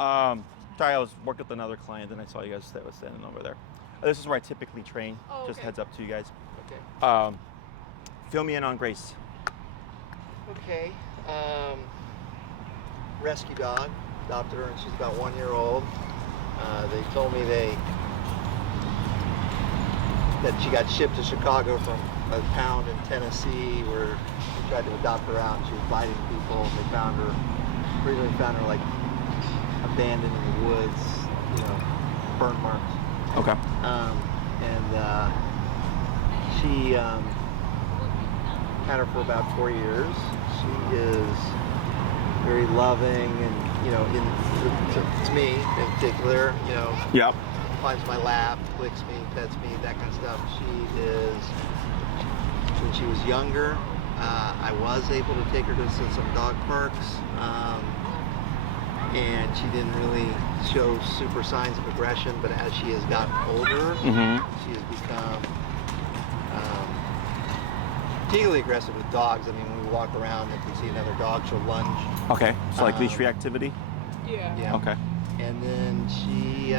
Sorry, I was working with another client and I saw you guys that was standing over there. This is where I typically train. Oh, Just okay. heads up to you guys. Okay. Fill me in on Grace. Okay. Rescue dog. Adopted her, and she's about 1 year old. They told me that she got shipped to Chicago from a pound in Tennessee where they tried to adopt her out, and she was biting people. They found her. Originally found her like abandoned in the woods, burn marks. Okay. She had her for about 4 years. She is very loving, and to me in particular, Yep. climbs my lap, licks me, pets me, that kind of stuff. When she was younger, I was able to take her to some dog parks, and she didn't really show super signs of aggression, but as she has gotten older, she has become particularly aggressive with dogs. I mean, when we walk around, if we see another dog, she'll lunge. Okay. So like leash reactivity? Yeah. Okay. And then she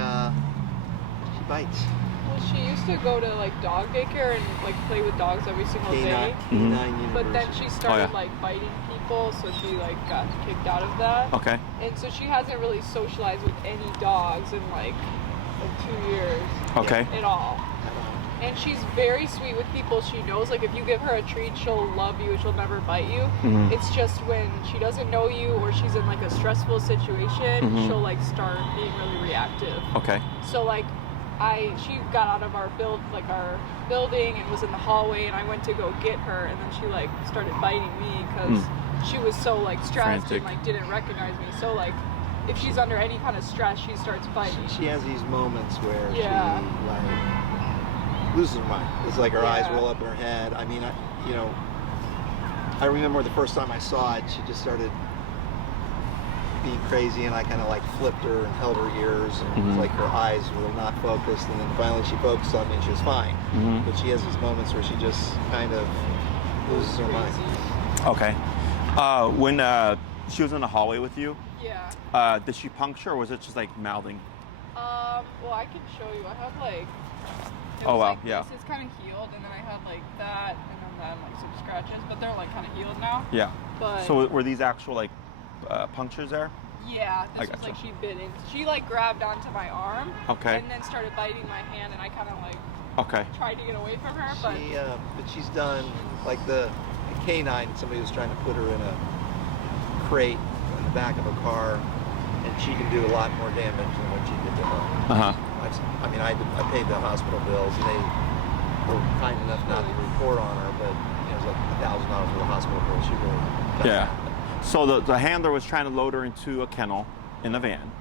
bites. Well, she used to go to like dog daycare and like play with dogs every single day. Canine University. But then she started like biting people, so she like got kicked out of that. Okay. And so she hasn't really socialized with any dogs in like 2 years. Okay. At all. And she's very sweet with people she knows. Like if you give her a treat, she'll love you. She'll never bite you. It's just when she doesn't know you or she's in like a stressful situation, she'll like start being really reactive. Okay. So like she got out of our building and was in the hallway, and I went to go get her, and then she like started biting me because she was so like stressed Frantic. and like didn't recognize me. So like if she's under any kind of stress, she starts biting. She has these moments where Yeah. she like loses her mind. It's like her eyes roll up in her head. I mean, I remember the first time I saw it, she just started being crazy, and I kind of like flipped her and held her ears, and it was like her eyes were not focused, and then finally she focused on me and she was fine. But she has these moments where she just kind of loses her mind. Okay. When she was in the hallway with you, did she puncture or was it just like mouthing? Well, I can show you. I have like. Oh, wow, Like yeah. This is kind of healed, and then I had like that, and then like some scratches, but they're like kind of healed now. Yeah. But So were these actual like punctures there? yeah, I this was gotcha. like she bit in. She like grabbed onto my arm. Okay. And then started biting my hand, and I kind of like Okay. tried to get away from her, but But she's done like the canine. Somebody was trying to put her in a crate in the back of a car, and she can do a lot more damage than what she did to her. I mean, I paid the hospital bills, and they were kind enough not to report on her, but it was like $1,000 for the hospital bill. She really got Yeah. that. So the handler was trying to load her into a kennel in a van,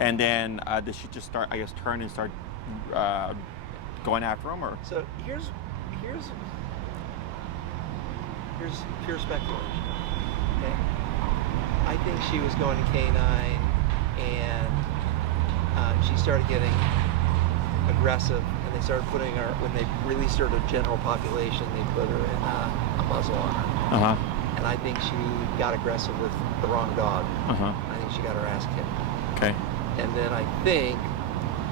and then did she just start, I guess, turn and start going after him, or? So here's pure speculation. Okay, I think she was going to canine, and she started getting aggressive, and they started putting her, when they released her to general population, they put her in a muzzle on her. And I think she got aggressive with the wrong dog. I think she got her ass kicked. Okay. And then I think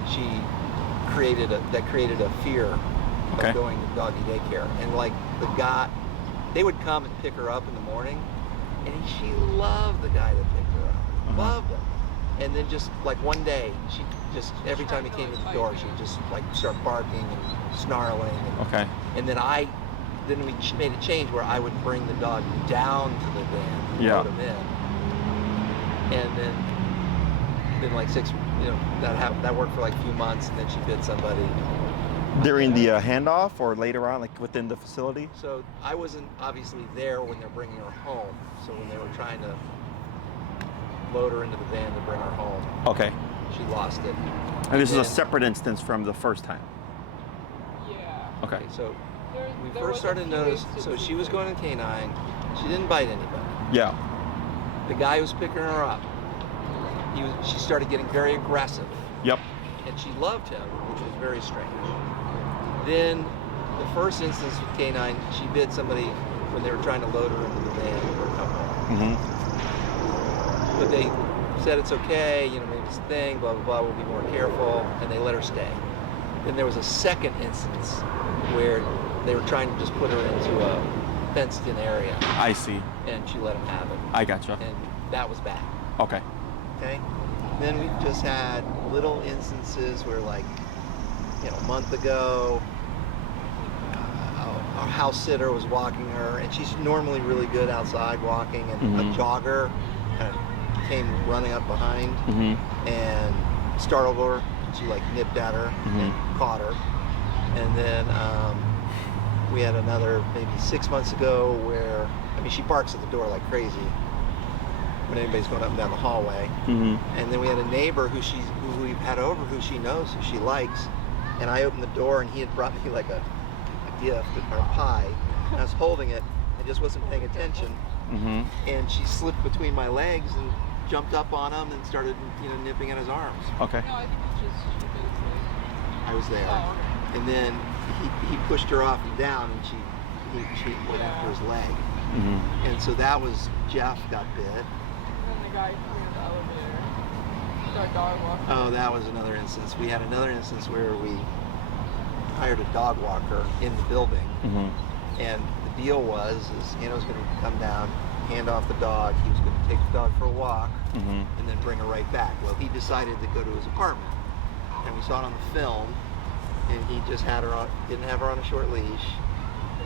she created a fear of going to doggy daycare. And like they would come and pick her up in the morning, and she loved the guy that picked her up. Loved him. And then just like one day, she just, every time he came to the door, she'd just like start barking and snarling. And, and then we made a change where I would bring the dog down to the van and load him in. And then like that worked for like a few months, and then she bit somebody. During the handoff or later on, like within the facility? So I wasn't obviously there when they're bringing her home. So when they were trying to load her into the van to bring her home, she lost it. And this is a separate instance from the first time? yeah. Okay. So we there first was started a to few notice, so instances she was going to canine, she didn't bite anybody. Yeah. The guy who was picking her up, she started getting very aggressive. Yep. And she loved him, which was very strange. Then the first instance with canine, she bit somebody when they were trying to load her into the van for a couple. But they said it's okay, you know, maybe it's a thing, blah, blah, blah, we'll be more careful, and they let her stay. Then there was a second instance where they were trying to just put her into a fenced-in area. I see. And she let them have it. I gotcha. And that was bad. Okay. Okay? Then we've just had little instances where, like, you know, a month ago, our house sitter was walking her, and she's normally really good outside walking, and a jogger kind of came running up behind and startled her. She like nipped at her and caught her. And then we had another maybe 6 months ago where, I mean, she barks at the door like crazy when anybody's going up and down the hallway. And then we had a neighbor who we've had over, who she knows, who she likes. And I opened the door, and he had brought me like a gift or a pie. And I was holding it. I just wasn't paying attention. And she slipped between my legs and jumped up on him and started, you know, nipping at his arms. Okay. No, I think it's just stupid. I was there. Oh, okay. And then he pushed her off and down, and she went after his leg. And so that was, Jeff got bit. And then the guy who in the elevator, our dog walker. Oh, that was another instance. We had another instance where we hired a dog walker in the building. And the deal was, Anna was going to come down, hand off the dog. He was going to take the dog for a walk and then bring her right back. Well, he decided to go to his apartment. And we saw it on the film, and he just had her on, didn't have her on a short leash,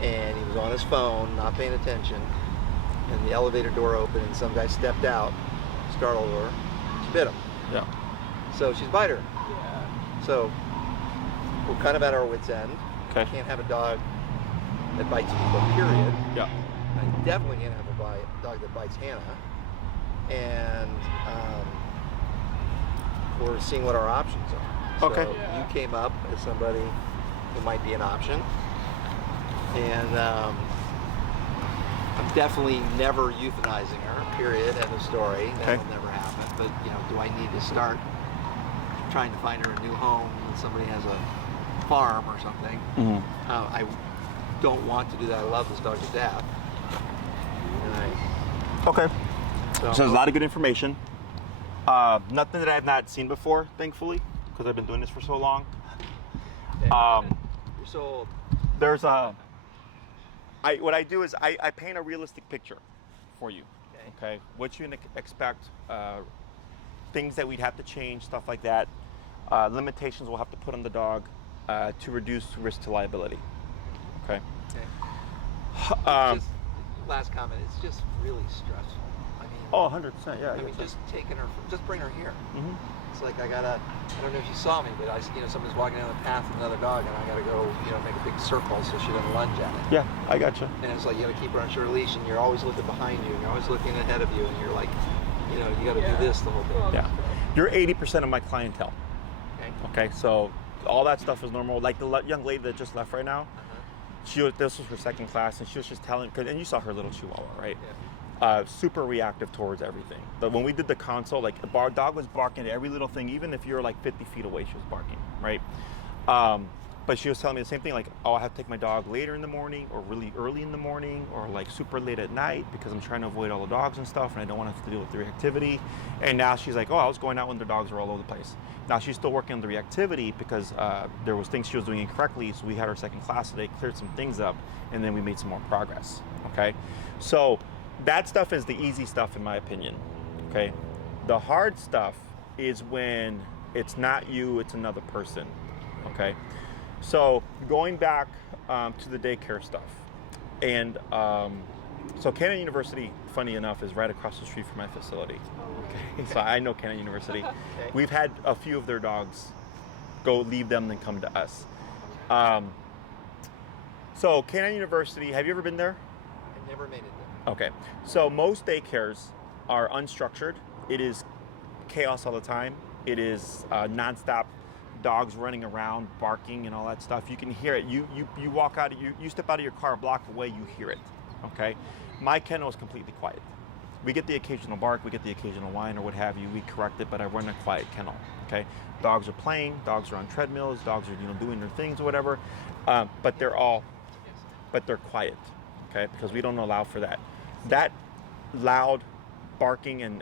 and he was on his phone, not paying attention, and the elevator door opened, and some guy stepped out, startled her, she bit him. Yeah. So she's bite her. Yeah. So we're kind of at our wit's end. Okay. Can't have a dog that bites people, period. Yeah. I definitely can't have a dog that bites Hannah. And we're seeing what our options are. So Okay. you came up as somebody who might be an option. And I'm definitely never euthanizing her, period, end of story. Okay. That'll never happen. But, you know, do I need to start trying to find her a new home when somebody has a farm or something? I don't want to do that. I love this dog to death. And Okay. So there's a lot of good information. Nothing that I've not seen before, thankfully, because I've been doing this for so long. you're so old. There's what I do is I paint a realistic picture for you. Okay. What you can expect, things that we'd have to change, stuff like that. Limitations we'll have to put on the dog to reduce risk to liability. Okay. Just, last comment, it's just really stressful. I mean, Oh, 100%, yeah. I mean, just taking her, just bring her here. It's like I don't know if you saw me, but somebody's walking down the path with another dog, and I gotta go, make a big circle so she doesn't lunge at it. Yeah, I gotcha. And it's like you gotta keep her on short leash, and you're always looking behind you, and you're always looking ahead of you, and you're like, you gotta do this the whole thing. Yeah. You're 80% of my clientele. Okay, so all that stuff is normal. Like the young lady that just left right now, this was her second class, and she was just telling, and you saw her little chihuahua, right? Super reactive towards everything. But when we did the consult, like the dog was barking at every little thing, even if you're like 50 feet away, she was barking, right? But she was telling me the same thing, like, oh, I have to take my dog later in the morning, or really early in the morning, or like super late at night, because I'm trying to avoid all the dogs and stuff, and I don't want to have to deal with the reactivity. And now she's like, oh, I was going out when the dogs were all over the place. Now she's still working on the reactivity because there was things she was doing incorrectly, so we had our second class today, cleared some things up, and then we made some more progress, okay? So that stuff is the easy stuff in my opinion, okay? The hard stuff is when it's not you, it's another person, okay? So going back to the daycare stuff, and so Canada University, funny enough, is right across the street from my facility. Okay, so I know Canada University. We've had a few of their dogs leave them, then come to us. So Canada University, have you ever been there? I never made it there. Okay, so most daycares are unstructured. It is chaos all the time. It is nonstop dogs running around, barking and all that stuff. You can hear it. You walk out, you step out of your car a block away, you hear it, okay? My kennel is completely quiet. We get the occasional bark, we get the occasional whine or what have you, we correct it, but I run a quiet kennel, okay? Dogs are playing, dogs are on treadmills, dogs are doing their things or whatever, but they're quiet, okay? Because we don't allow for that. That loud barking and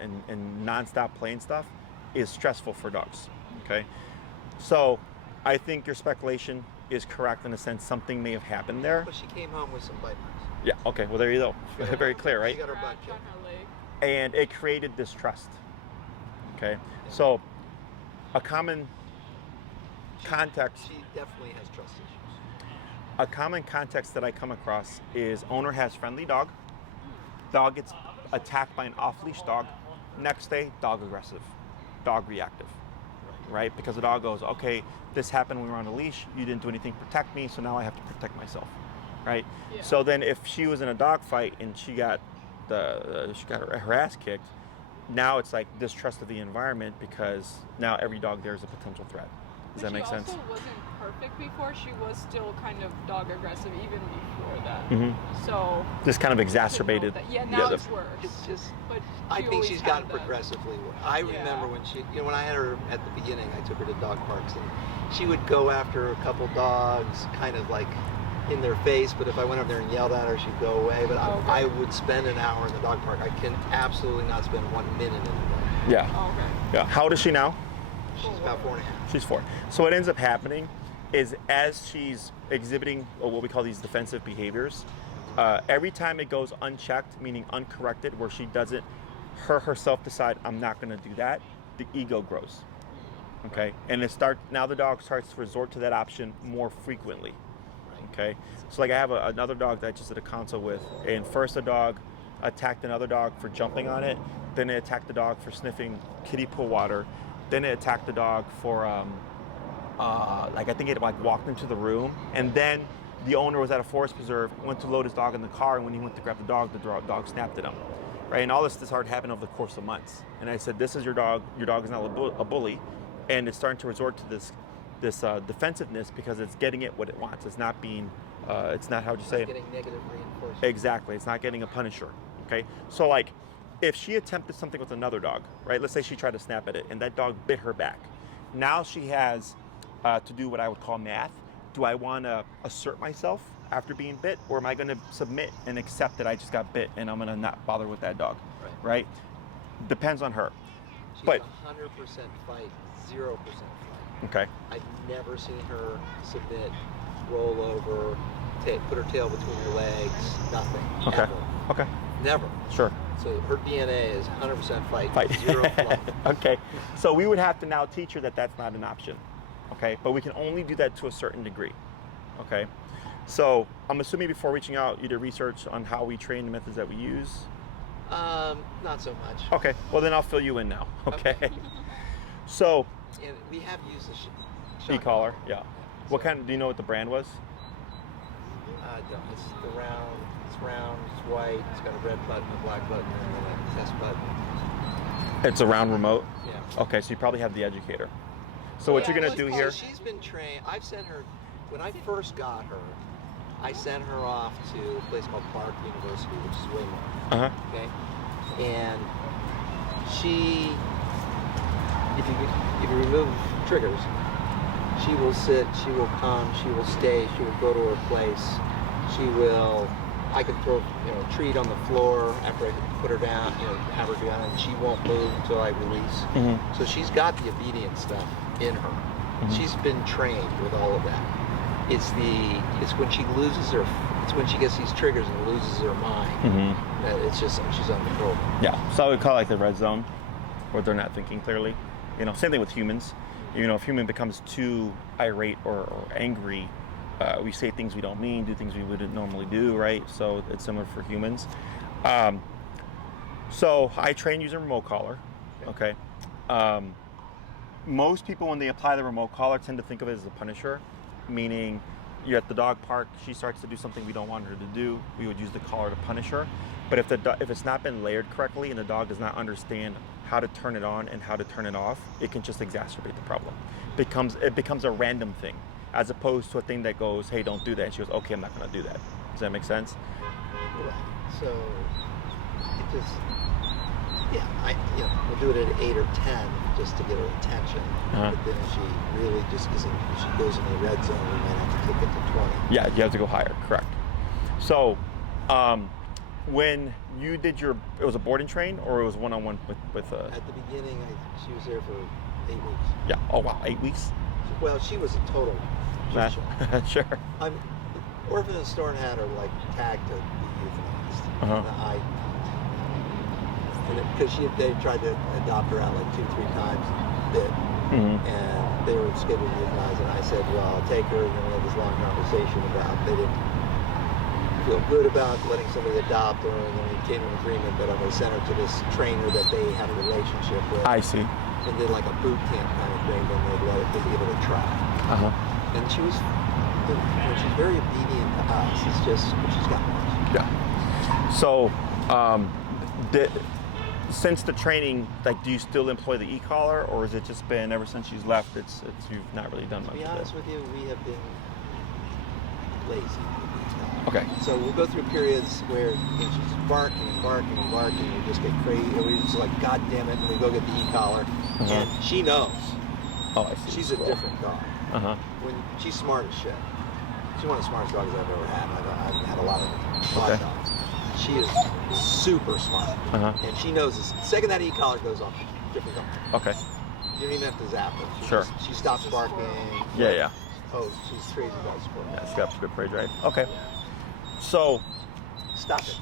nonstop playing stuff is stressful for dogs. Okay, so I think your speculation is correct in the sense something may have happened there. But she came home with some bite marks. Yeah. Okay. Well, there you go. Very clear, right? She got her butt Scratch on killed. her leg. And it created distrust. Okay, so a common context. She definitely has trust issues. A common context that I come across is owner has friendly dog. Dog gets attacked by an off-leash dog. Next day, dog aggressive, dog reactive, right? Because the dog goes, okay, this happened when we were on a leash. You didn't do anything to protect me, so now I have to protect myself, right? Yeah. So then, if she was in a dog fight and she got her ass kicked, now it's like distrust of the environment because now every dog there is a potential threat. Does that make sense? She also wasn't perfect before. She was still kind of dog aggressive even before that. So This kind of exacerbated. yeah, now it's worse. It's just, But I she think always she's had gotten that. progressively worse. I Yeah. remember when when I had her at the beginning, I took her to dog parks, and she would go after a couple dogs, kind of like in their face. But if I went up there and yelled at her, she'd go away. But I would spend an hour in the dog park. I can absolutely not spend 1 minute in the dog. Yeah. Oh, okay. Yeah. How old is she now? She's about 4.5. She's 4. So what ends up happening is as she's exhibiting what we call these defensive behaviors, every time it goes unchecked, meaning uncorrected, where she doesn't herself decide, I'm not going to do that, the ego grows. Okay, and now the dog starts to resort to that option more frequently. Okay, so like I have another dog that I just did a consult with, and first the dog attacked another dog for jumping on it, then it attacked the dog for sniffing kiddie pool water, then it attacked the dog for I think it walked into the room, and then the owner was at a forest preserve, went to load his dog in the car, and when he went to grab the dog snapped at him, right? And all this started happening over the course of months. And I said, this is your dog is not a bully, and it's starting to resort to this defensiveness because it's getting it what it wants. It's not being, it's not, how would you say it? Getting negative reinforcement. Exactly, it's not getting a punisher, okay? So like, if she attempted something with another dog, right? Let's say she tried to snap at it and that dog bit her back. Now she has to do what I would call math. Do I want to assert myself after being bit, or am I going to submit and accept that I just got bit and I'm going to not bother with that dog, right? Depends on her. She's But 100% fight, 0% fight. okay, I've never seen her submit, roll over, put her tail between her legs, nothing. okay, Ever. okay, Never. sure. So her DNA is 100% fight, Fight. 0 fluff. Okay, so we would have to now teach her that that's not an option, okay? But we can only do that to a certain degree, okay? So I'm assuming before reaching out, you did research on how we train, the methods that we use. Not so much. Okay, well then I'll fill you in now, okay? So, And we have used the e-collar, yeah. What kind, do you know what the brand was? I don't. It's round, it's white, it's got a red button, a black button, and then a test button. It's a round remote? Yeah. Okay, so you probably have the educator. So what Yeah, you're gonna do here, She's been trained. I've sent her, when I first got her, I sent her off to a place called Park University, which is way more. Okay? And she, if you remove triggers, she will sit, she will come, she will stay, she will go to her place, I could throw a treat on the floor after I put her down, have her down, and she won't move until I release. So she's got the obedience stuff in her. She's been trained with all of that. It's when she it's when she gets these triggers and loses her mind. That it's just, she's uncontrollable. yeah, so I would call it like the red zone, where they're not thinking clearly. Same thing with humans. If human becomes too irate or angry, we say things we don't mean, do things we wouldn't normally do, right? So it's similar for humans. So I train using remote collar, okay? Most people, when they apply the remote collar, tend to think of it as a punisher, meaning you're at the dog park, she starts to do something we don't want her to do, we would use the collar to punish her. But if it's not been layered correctly and the dog does not understand how to turn it on and how to turn it off, it can just exacerbate the problem. It becomes a random thing, as opposed to a thing that goes, hey, don't do that. And she goes, okay, I'm not going to do that. Does that make sense? Right. So it just, we'll do it at 8 or 10 just to get her attention. But then if she really just isn't, if she goes in the red zone, we might have to kick it to 20. Yeah, you have to go higher, correct. So when you did it was a board and train, or it was one-on-one with At the beginning, she was there for 8 weeks. Yeah. Oh wow, 8 weeks. Well, she was a total shit show. Sure. Orphan and Storm had her like tagged to be euthanized. Because they tried to adopt her out like 2-3 times, and they were scheduled to euthanize, and I said, well, I'll take her, and then we had this long conversation about they didn't feel good about letting somebody adopt her, and then we came to an agreement that I'm going to send her to this trainer that they had a relationship with. I see. And did like a boot camp kind of thing, then they'd give it a try. And she's very obedient to us. It's just she's got much. Yeah. So, since the training, like, do you still employ the e-collar, or has it just been ever since she's left? It's you've not really done much. To be honest with you, we have been lazy. Okay. So we'll go through periods where she's barking and barking and barking, and we just get crazy. We're just like, God damn it, and we go get the e-collar, and she knows. Oh, I see. She's a different dog. When she's smart as shit. She's one of the smartest dogs I've ever had. I've had a lot of dogs. She is super smart, and she knows the second that e-collar goes off, different dog. Okay. You don't even have to zap her. She stops barking. Yeah. Oh, she's crazy about sport. Yeah, she's got a good prey drive. Okay. So, stop it.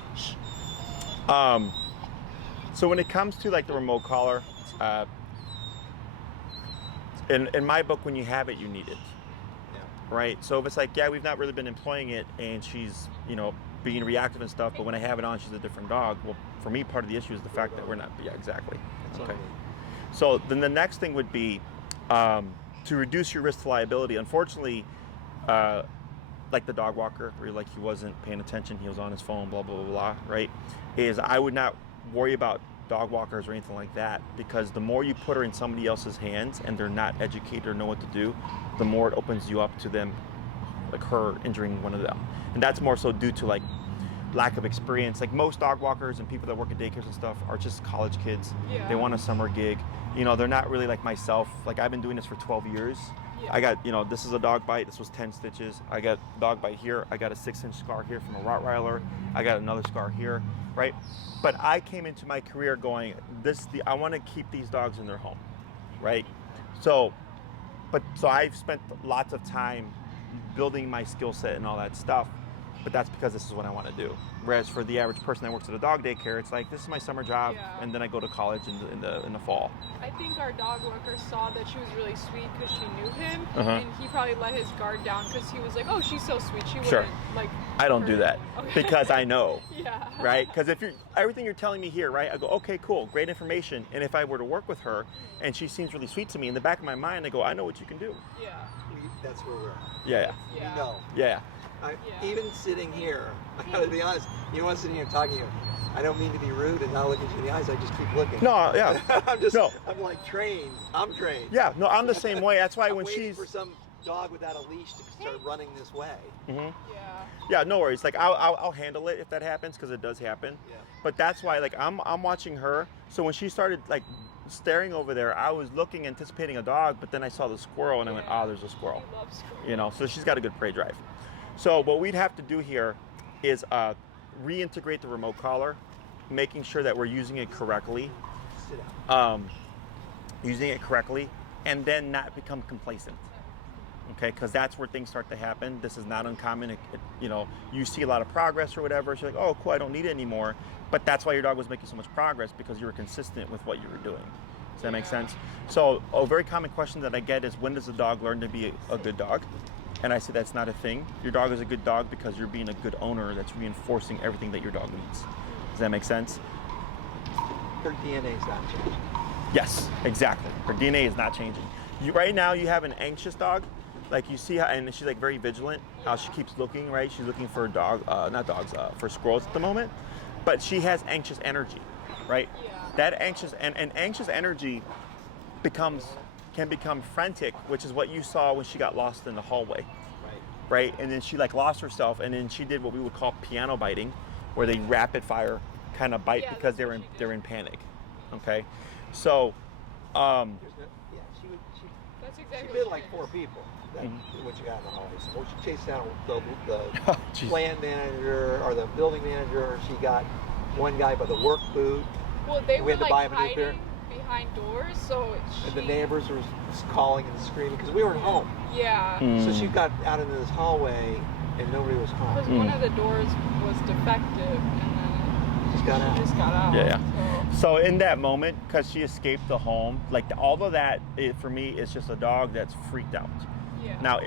So when it comes to like the remote collar, in my book, when you have it, you need it. Yeah. Right. So if it's like, yeah, we've not really been employing it, and she's, being reactive and stuff, but when I have it on, she's a different dog. Well, for me, part of the issue is the fact that we're not. Yeah, exactly. Okay. So then the next thing would be to reduce your risk to liability. Unfortunately, like the dog walker, where like he wasn't paying attention, he was on his phone, blah, blah, blah, blah, right? Is I would not worry about dog walkers or anything like that, because the more you put her in somebody else's hands and they're not educated or know what to do, the more it opens you up to them, like her injuring one of them. And that's more so due to like lack of experience. Like most dog walkers and people that work at daycares and stuff are just college kids. Yeah. They want a summer gig. They're not really like myself. Like I've been doing this for 12 years. Yeah. I got, this is a dog bite. This was 10 stitches. I got dog bite here. I got a 6-inch scar here from a Rottweiler. I got another scar here, right? But I came into my career going, I want to keep these dogs in their home, right? So I've spent lots of time building my skill set and all that stuff, but that's because this is what I want to do. Whereas for the average person that works at a dog daycare, it's like, this is my summer job, and then I go to college in the fall. I think our dog worker saw that she was really sweet because she knew him, and he probably let his guard down because he was like, oh, she's so sweet, she wouldn't like. I don't do that because I know, yeah, right? Because if everything you're telling me here, right, I go, okay, cool, great information. And if I were to work with her and she seems really sweet to me, in the back of my mind, I go, I know what you can do. Yeah. That's where we're at. Yeah. We know. Yeah. Even sitting here, I gotta be honest, you want to sit here talking to you. I don't mean to be rude and not look at you in the eyes, I just keep looking. No, yeah. I'm like trained. I'm trained. Yeah, no, I'm the same way. That's why I'm when waiting she's for some dog without a leash to start running this way. Yeah, no worries. Like I'll handle it if that happens, because it does happen. Yeah. But that's why, like, I'm watching her. So when she started like staring over there, I was looking, anticipating a dog, but then I saw the squirrel and I went, there's a squirrel. I love squirrels. So she's got a good prey drive. So what we'd have to do here is reintegrate the remote collar, making sure that we're using it correctly, and then not become complacent. Okay, because that's where things start to happen. This is not uncommon. You see a lot of progress or whatever. So you're like, oh, cool, I don't need it anymore. But that's why your dog was making so much progress, because you were consistent with what you were doing. Does that make sense? So a very common question that I get is, when does the dog learn to be a good dog? And I say that's not a thing. Your dog is a good dog because you're being a good owner that's reinforcing everything that your dog needs. Does that make sense? Her DNA is not changing. Yes, exactly. Her DNA is not changing. Right now you have an anxious dog. Like you see how, and she's like very vigilant, how she keeps looking, right? She's looking for for squirrels at the moment. But she has anxious energy, right? Yeah. That anxious energy can become frantic, which is what you saw when she got lost in the hallway. Right? And then she like lost herself, and then she did what we would call piano biting, where they rapid fire kind of bite because they're in panic. Okay? So That's That's exactly She what bit like is. 4 people when she got in the hallway. So she chased down the Jeez. plant manager or the building manager. She got one guy by the work boot. Well, they We were had to buy like him a new pair. hiding behind doors, so And the neighbors were calling and screaming because we weren't home. Yeah. So she got out into this hallway and nobody was home. Because one of the doors was defective, and then Just got out. she just got out. Yeah. So. So in that moment, because she escaped the home, like all of that, for me, is just a dog that's freaked out. Yeah. Now,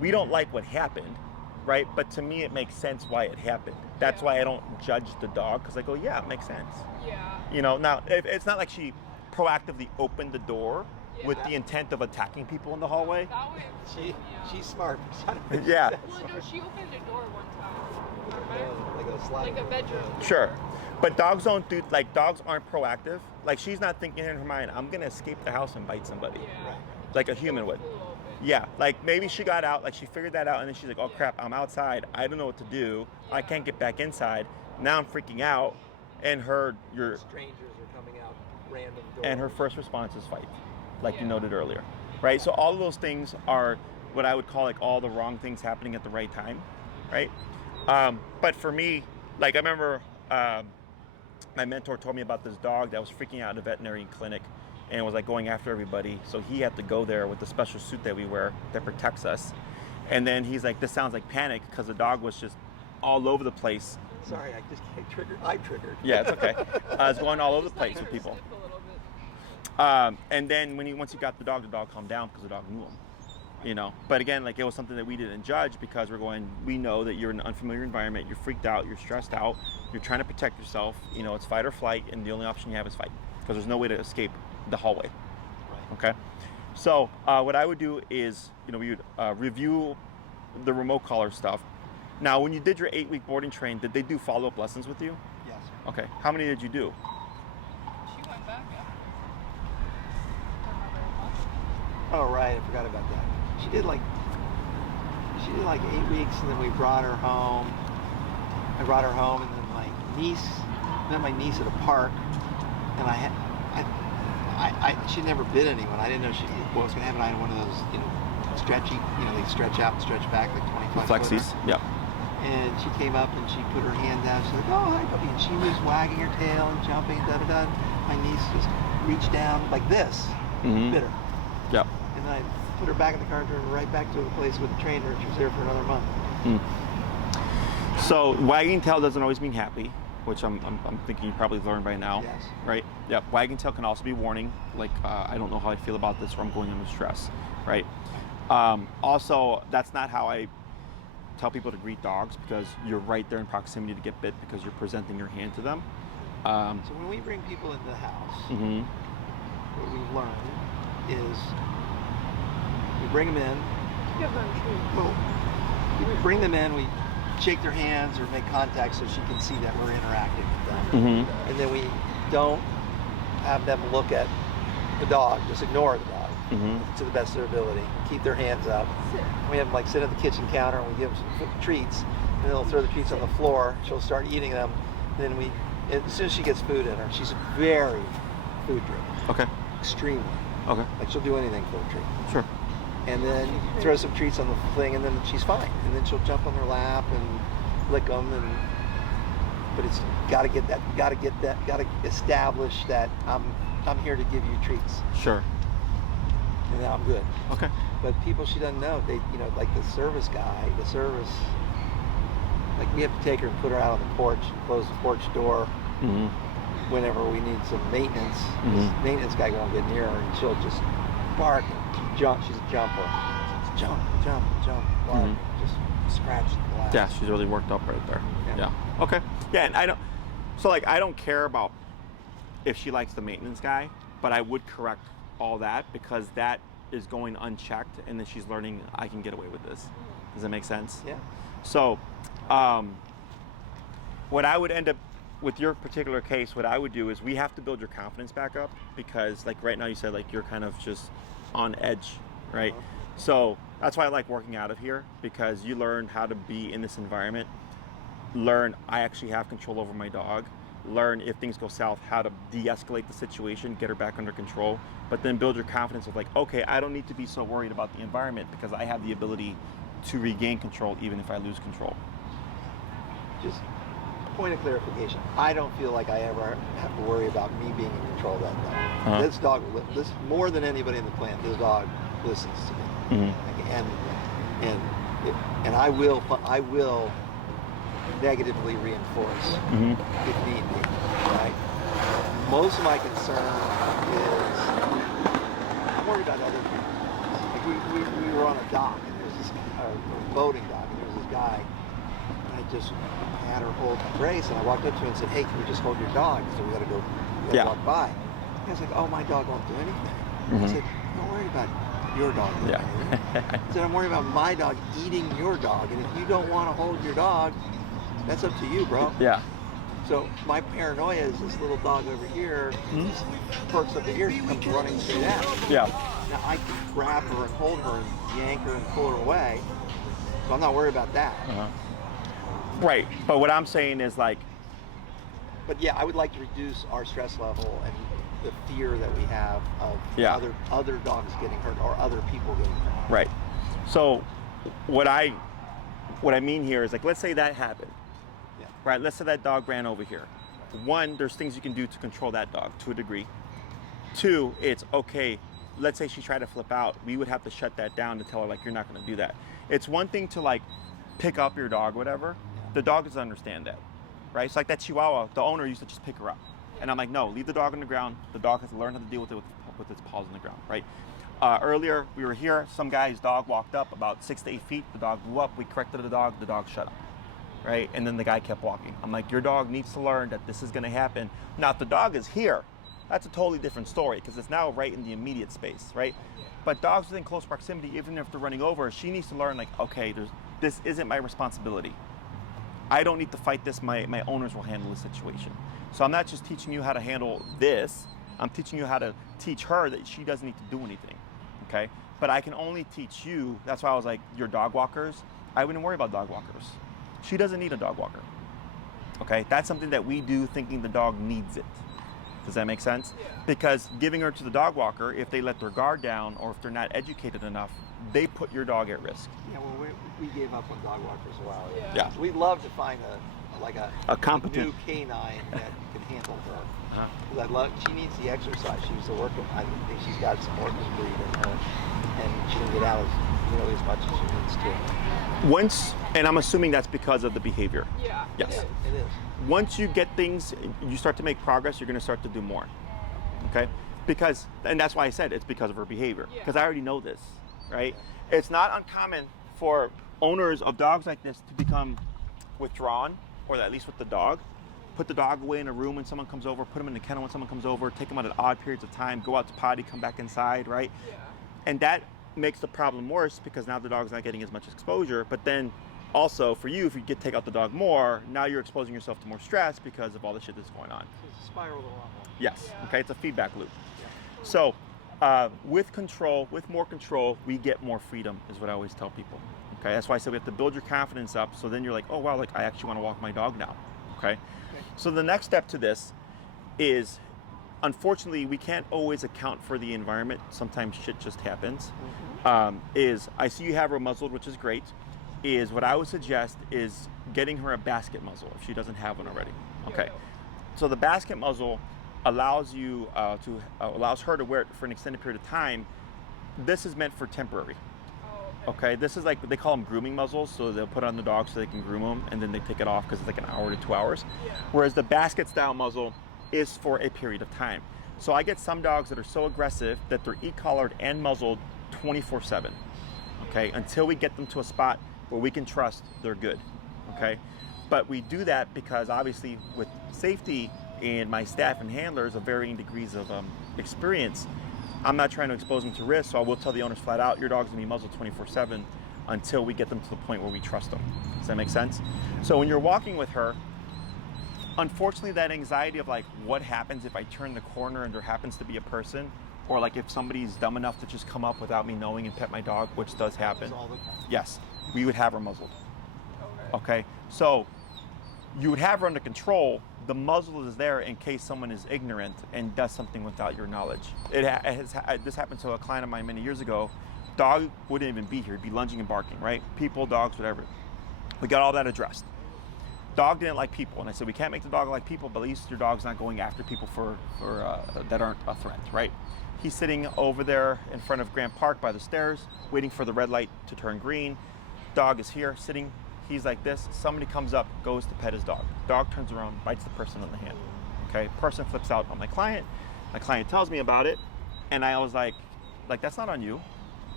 we don't like what happened, right? But to me, it makes sense why it happened. That's why I don't judge the dog, because I go, yeah, it makes sense. Yeah. You know, now, it's not like she proactively opened the door with the intent of attacking people in the hallway. That way, She's smart. Yeah. Well, no, she opened a door one time. Remember? Like a sliding Like a bedroom. Sure. But dogs don't do, like, dogs aren't proactive. Like, she's not thinking in her mind, I'm going to escape the house and bite somebody. Yeah. Right. Like a human would. Yeah, like maybe she got out, like she figured that out, and then she's like, oh crap, I'm outside. I don't know what to do. I can't get back inside. Now I'm freaking out. And Strangers are coming out random doors. and her first response is fight, like you noted earlier, right? So all of those things are what I would call like all the wrong things happening at the right time, right? But for me, like I remember my mentor told me about this dog that was freaking out at a veterinary clinic and was like going after everybody. So he had to go there with the special suit that we wear that protects us. And then he's like, this sounds like panic because the dog was just all over the place. Sorry, I triggered. Yeah, it's okay. It's going all over the place with people. And then once he got the dog calmed down because the dog knew him. You know, but again, like it was something that we didn't judge because we know that you're in an unfamiliar environment, you're freaked out, you're stressed out, you're trying to protect yourself. You know, it's fight or flight, and the only option you have is fight because there's no way to escape the hallway. Right. Okay, so what I would do is, you know, we would review the remote collar stuff. Now, when you did your 8-week boarding train, did they do follow-up lessons with you? Yes. Okay, how many did you do? She went back. Oh right, I forgot about that. She did like 8 weeks, and then we brought her home. I brought her home, and then met my niece at a park, and she never bit anyone. I didn't know what was gonna happen. I had one of those, you know, stretchy, you know, they stretch out and stretch back like 25 Flexies. footer. Yep. And she came up and she put her hand down. She's like, "Oh, hi, puppy," and she was wagging her tail and jumping, da da da. My niece just reached down like this, bit her. Yep. And then I put her back in the car and turned her right back to the place with the trainer, and she was there for another month. So wagging tail doesn't always mean happy, which I'm thinking you probably learned by now. Yes. Right? Yep. Wagging tail can also be warning, like I don't know how I feel about this, or I'm going under stress. Right? Also, that's not how I tell people to greet dogs, because you're right there in proximity to get bit because you're presenting your hand to them. So when we bring people into the house, what we've learned is we bring them in. We bring them in, we shake their hands or make contact so she can see that we're interacting with them. And then we don't have them look at the dog, just ignore the dog to the best of their ability. Keep their hands up. We have them like sit at the kitchen counter and we give them some treats, and they'll throw the treats on the floor. She'll start eating them. Then as soon as she gets food in her, she's very food driven. Okay. Extremely. Okay. Like she'll do anything for a treat. Sure. And then throw some treats on the thing, and then she's fine. And then she'll jump on her lap and lick them. But it's got to establish that I'm here to give you treats. Sure. And then I'm good. Okay. But people she doesn't know, like the service guy, like we have to take her and put her out on the porch and close the porch door whenever we need some maintenance. This maintenance guy won't get near her, and she'll just bark and jump. She's a jumper. Jump, bark, just scratch the glass. Yeah, she's really worked up right there. Yeah. Okay. Yeah, and I don't care about if she likes the maintenance guy, but I would correct all that because that is going unchecked, and then she's learning I can get away with this. Does that make sense? Yeah. So, what I would end up with your particular case, what I would do is we have to build your confidence back up, because like right now you said like you're kind of just on edge, right? So that's why I like working out of here, because you learn how to be in this environment, learn I actually have control over my dog, learn if things go south, how to de-escalate the situation, get her back under control, but then build your confidence of like, okay, I don't need to be so worried about the environment because I have the ability to regain control even if I lose control. Just point of clarification. I don't feel like I ever have to worry about me being in control of that dog. This dog, more than anybody on the planet, this dog listens to me. And I will negatively reinforce if need be, right? Most of my concern is I'm worried about other people. Like we were on a dock, and there was this boating dock, and there was this guy, and I just had her hold Grace, and I walked up to her and said, "Hey, can we just hold your dog? So we got to walk by." And I was like, "Oh, my dog won't do anything." I said, "I'm not worried about your dog doing anything." I said, "I'm worried about my dog eating your dog, and if you don't want to hold your dog, that's up to you, bro." Yeah. So my paranoia is this little dog over here just perks up the ears and comes running straight at me. Yeah. Now I can grab her and hold her and yank her and pull her away, so I'm not worried about that. Right, but what I'm saying is like... But yeah, I would like to reduce our stress level and the fear that we have of other dogs getting hurt or other people getting hurt. Right. So what I mean here is like, let's say that happened. Yeah. Right, let's say that dog ran over here. One, there's things you can do to control that dog to a degree. Two, it's okay, let's say she tried to flip out, we would have to shut that down to tell her like, you're not gonna do that. It's one thing to like pick up your dog, whatever. The dog doesn't understand that, right? It's like that Chihuahua, the owner used to just pick her up. And I'm like, no, leave the dog on the ground. The dog has to learn how to deal with it with its paws on the ground, right? Earlier, we were here, some guy's dog walked up about 6 to 8 feet, the dog blew up, we corrected the dog shut up, right? And then the guy kept walking. I'm like, your dog needs to learn that this is gonna happen. Now, if the dog is here, that's a totally different story because it's now right in the immediate space, right? But dogs within close proximity, even if they're running over, she needs to learn like, okay, this isn't my responsibility. I don't need to fight this, my owners will handle the situation. So I'm not just teaching you how to handle this, I'm teaching you how to teach her that she doesn't need to do anything, okay? But I can only teach you, that's why I was like, your dog walkers, I wouldn't worry about dog walkers. She doesn't need a dog walker, okay? That's something that we do thinking the dog needs it. Does that make sense? Yeah. Because giving her to the dog walker, if they let their guard down or if they're not educated enough, they put your dog at risk. Yeah, well, we gave up on dog walkers a while ago. Yeah. We'd love to find a competent new canine that can handle her. She needs the exercise. She needs to work. I think she's got some working breed in her, and she can get out as much as she needs to. Once, and I'm assuming that's because of the behavior. Yeah. Yes. It is. Once you get things, you start to make progress, you're going to start to do more. Okay? Because, and that's why I said it's because of her behavior. Because I already know this, right? It's not uncommon for owners of dogs like this to become withdrawn, or at least with the dog. Put the dog away in a room when someone comes over, put him in the kennel when someone comes over, take him out at odd periods of time, go out to potty, come back inside, right? Yeah. And that makes the problem worse because now the dog's not getting as much exposure. But then also for you, if you take out the dog more, now you're exposing yourself to more stress because of all the shit that's going on. It's a spiral along. Yes, Yeah. okay, it's a feedback loop. Yeah. So with more control, we get more freedom is what I always tell people. Okay, that's why I said we have to build your confidence up so then you're like, oh wow, like I actually want to walk my dog now, okay? So the next step to this is, unfortunately, we can't always account for the environment. Sometimes shit just happens. Is I see you have her muzzled, which is great. Is what I would suggest is getting her a basket muzzle if she doesn't have one already. Okay. So the basket muzzle allows you allows her to wear it for an extended period of time. This is meant for temporary. Okay, this is like, they call them grooming muzzles, so they'll put it on the dog so they can groom them, and then they take it off because it's like an hour to 2 hours. Whereas the basket style muzzle is for a period of time. So I get some dogs that are so aggressive that they're e-collared and muzzled 24/7, okay, until we get them to a spot where we can trust they're good, okay? But we do that because obviously with safety and my staff and handlers of varying degrees of experience, I'm not trying to expose them to risk, so I will tell the owners flat out, your dog's gonna be muzzled 24/7 until we get them to the point where we trust them. Does that make sense? So when you're walking with her, unfortunately that anxiety of like, what happens if I turn the corner and there happens to be a person, or like if somebody's dumb enough to just come up without me knowing and pet my dog, which does happen. Yes, we would have her muzzled. Okay, so you would have her under control. The muzzle is there in case someone is ignorant and does something without your knowledge. This happened to a client of mine many years ago. Dog wouldn't even be here. He'd be lunging and barking, right? People, dogs, whatever. We got all that addressed. Dog didn't like people, and I said, we can't make the dog like people, but at least your dog's not going after people for that aren't a threat, right? He's sitting over there in front of Grant Park by the stairs, waiting for the red light to turn green. Dog is here, sitting. He's like this. Somebody comes up, goes to pet his dog. Dog turns around, bites the person on the hand. Okay, person flips out on my client. My client tells me about it, and I was like, that's not on you.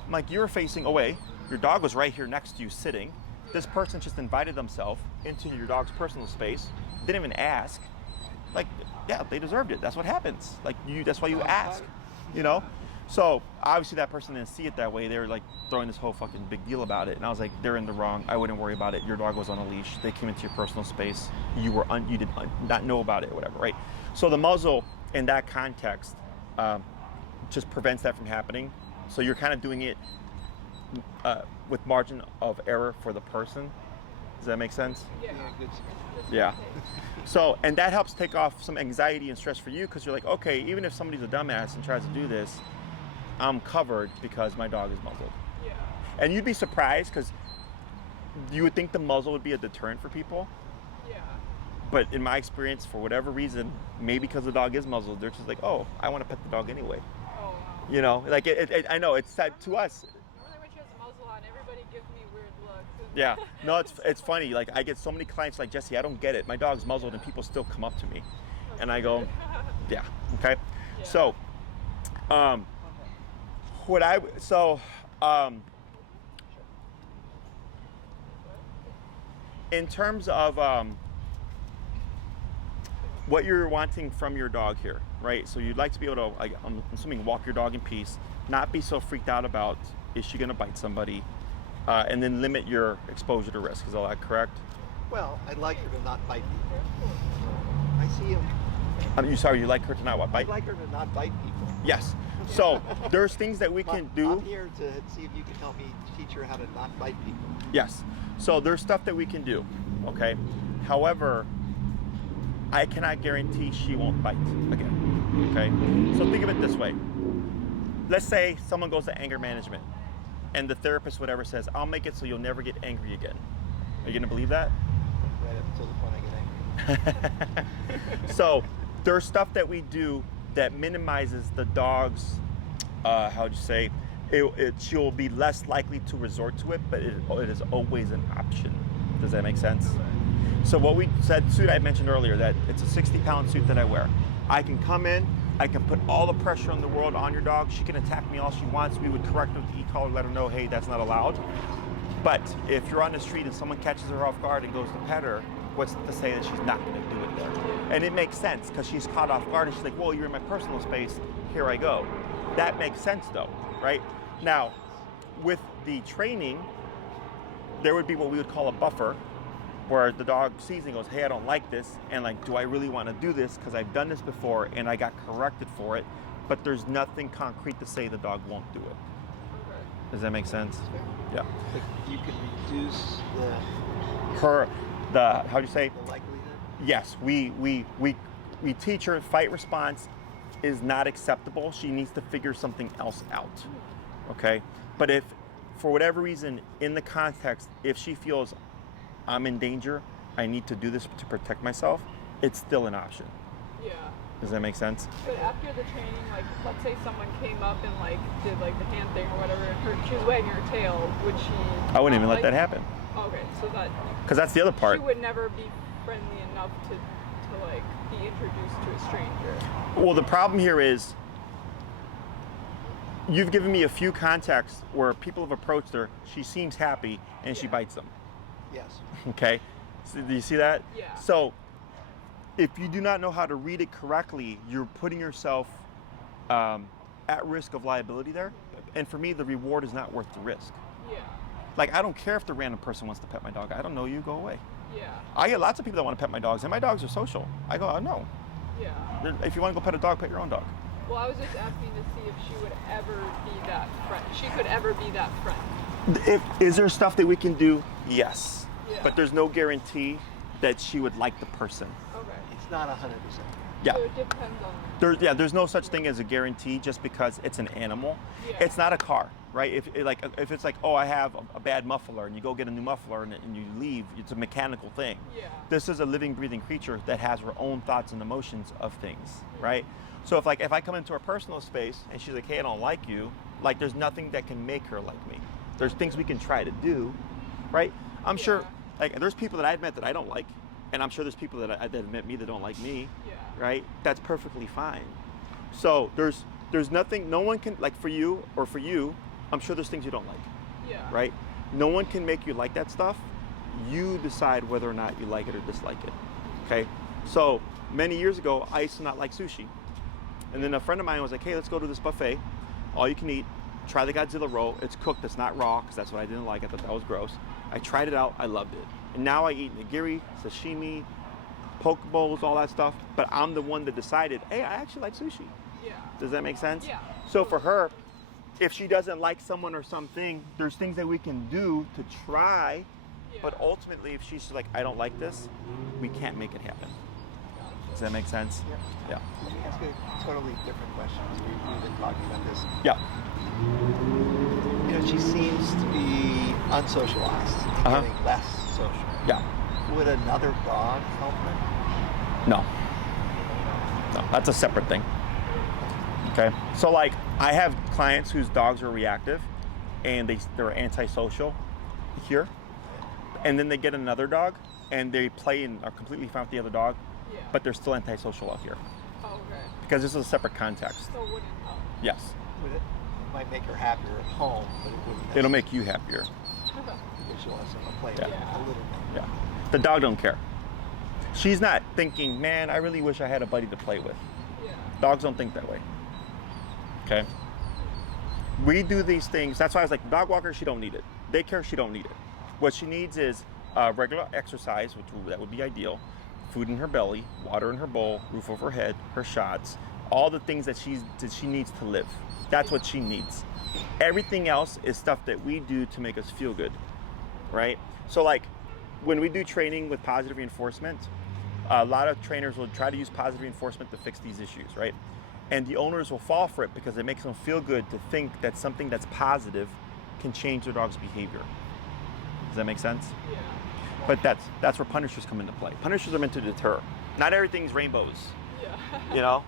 I'm like, you were facing away. Your dog was right here next to you sitting. This person just invited themselves into your dog's personal space, didn't even ask. Like, yeah, they deserved it. That's what happens. Like, that's why you ask, you know? So obviously that person didn't see it that way. They were like throwing this whole fucking big deal about it. And I was like, they're in the wrong. I wouldn't worry about it. Your dog was on a leash. They came into your personal space. You did not know about it or whatever, right? So the muzzle in that context just prevents that from happening. So you're kind of doing it with margin of error for the person. Does that make sense? Yeah. Good. Yeah. So, and that helps take off some anxiety and stress for you, because you're like, okay, even if somebody's a dumbass and tries to do this, I'm covered because my dog is muzzled. Yeah. And you'd be surprised, because you would think the muzzle would be a deterrent for people. Yeah. But in my experience, for whatever reason, maybe because the dog is muzzled, they're just like, oh, I want to pet the dog anyway. Oh, wow. You know, like I know it's sad to us. Normally when she has a muzzle on, everybody gives me weird looks. Yeah, no, it's funny. Like, I get so many clients like, Jesse, I don't get it. My dog's muzzled and people still come up to me. And I go, yeah, okay. Yeah. So, in terms of what you're wanting from your dog here, right? So you'd like to be able to, I'm assuming, walk your dog in peace, not be so freaked out about, is she gonna bite somebody? And then limit your exposure to risk. Is all that correct? Well, I'd like her to not bite people. I see him. You like her to not what, bite? I'd like her to not bite people. Yes. So there's things that we can do. I'm here to see if you can help me teach her how to not bite people. Yes. So there's stuff that we can do, okay? However, I cannot guarantee she won't bite again, okay? So think of it this way. Let's say someone goes to anger management and the therapist, whatever, says, I'll make it so you'll never get angry again. Are you gonna believe that? Right up until the point I get angry. So there's stuff that we do that minimizes the dog's, she'll be less likely to resort to it, but it is always an option. Does that make sense? So what we said, suit I mentioned earlier, that it's a 60-pound suit that I wear. I can come in, I can put all the pressure in the world on your dog. She can attack me all she wants. We would correct her with the e-collar, let her know, hey, that's not allowed. But if you're on the street and someone catches her off guard and goes to pet her, what's to say that she's not gonna do it there? And it makes sense, because she's caught off guard and she's like, well, you're in my personal space, here I go. That makes sense though, right? Now, with the training, there would be what we would call a buffer, where the dog sees and goes, hey, I don't like this, and like, do I really want to do this? Because I've done this before and I got corrected for it, but there's nothing concrete to say the dog won't do it. Does that make sense? Yeah. But you can reduce how do you say? the likelihood? Yes, we teach her fight response is not acceptable. She needs to figure something else out, okay? But if, for whatever reason, in the context, if she feels I'm in danger, I need to do this to protect myself, it's still an option. Yeah. Does that make sense? But after the training, like, let's say someone came up and like did like the hand thing or whatever, and she was wagging her tail, would she? I wouldn't even let like, that happen. Okay, so that. Because that's the other part. She would never be friendly enough to like be introduced to a stranger. Well, the problem here is, you've given me a few contexts where people have approached her, she seems happy, and she bites them. Yes. Okay, so do you see that? Yeah. So if you do not know how to read it correctly, you're putting yourself at risk of liability there. And for me, the reward is not worth the risk. Yeah. Like, I don't care if the random person wants to pet my dog. I don't know you, go away. Yeah. I get lots of people that want to pet my dogs, and my dogs are social. I go, oh, no. Yeah. If you want to go pet a dog, pet your own dog. Well, I was just asking to see if she would ever be that friend. She could ever be that friend. Is there stuff that we can do? Yes. Yeah. But there's no guarantee that she would like the person. Okay. It's not 100%. Yeah. So it depends on. There's no such thing as a guarantee just because it's an animal. Yeah. It's not a car, right? If it's like, oh, I have a bad muffler, and you go get a new muffler and you leave, it's a mechanical thing. Yeah. This is a living, breathing creature that has her own thoughts and emotions of things, right? So if I come into her personal space and she's like, hey, I don't like you, like there's nothing that can make her like me. There's things we can try to do, right? I'm sure, like there's people that I've met that I don't like, and I'm sure there's people that have met me that don't like me, right? That's perfectly fine. So there's nothing, no one can, like for you, I'm sure there's things you don't like, right? No one can make you like that stuff. You decide whether or not you like it or dislike it, okay? So many years ago, I used to not like sushi. And then a friend of mine was like, hey, let's go to this buffet, all you can eat, try the Godzilla roll. It's cooked, it's not raw, because that's what I didn't like. I thought that was gross. I tried it out, I loved it. And now I eat nigiri, sashimi, poke bowls, all that stuff. But I'm the one that decided, hey, I actually like sushi. Yeah. Does that make sense? Yeah. So for her, if she doesn't like someone or something, there's things that we can do to try. Yeah. But ultimately, if she's like, I don't like this, we can't make it happen. Does that make sense? Yeah. Let me ask you a totally different question. We've been talking about this. Yeah. You know, she seems to be unsocialized and getting less social. Yeah. Would another dog help her? No. No, that's a separate thing. Okay. So like, I have clients whose dogs are reactive, and they're antisocial here, and then they get another dog, and they play and are completely fine with the other dog, but they're still antisocial out here. Oh, okay. Because this is a separate context. So it wouldn't help. Yes. It might make her happier at home, but it wouldn't. It'll make you happier. Because she wants someone to play with a little bit. Yeah. The dog don't care. She's not thinking, man, I really wish I had a buddy to play with. Yeah. Dogs don't think that way. Okay. We do these things. That's why I was like, dog walker, she don't need it. Daycare, she don't need it. What she needs is regular exercise, that would be ideal. Food in her belly, water in her bowl, roof over her head, her shots, all the things that she needs to live. That's what she needs. Everything else is stuff that we do to make us feel good, right? So like when we do training with positive reinforcement, a lot of trainers will try to use positive reinforcement to fix these issues, right? And the owners will fall for it because it makes them feel good to think that something that's positive can change their dog's behavior. Does that make sense? Yeah. But that's where punishers come into play. Punishers are meant to deter. Not everything's rainbows. Yeah. You know?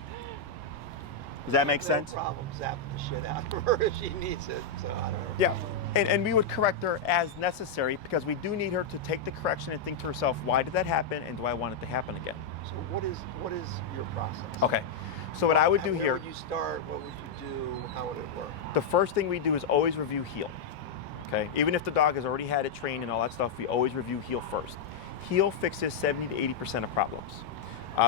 Does that make No sense? problem zapping the shit out of her if she needs it. So I don't know. Yeah. And we would correct her as necessary because we do need her to take the correction and think to herself, why did that happen and do I want it to happen again? So what is your process? Okay. So what I would do Where here, would you start? What would you do? How would it work? the first thing we do is always review heel. Okay? Even if the dog has already had it trained and all that stuff, we always review heel first. Heel fixes 70 to 80% of problems.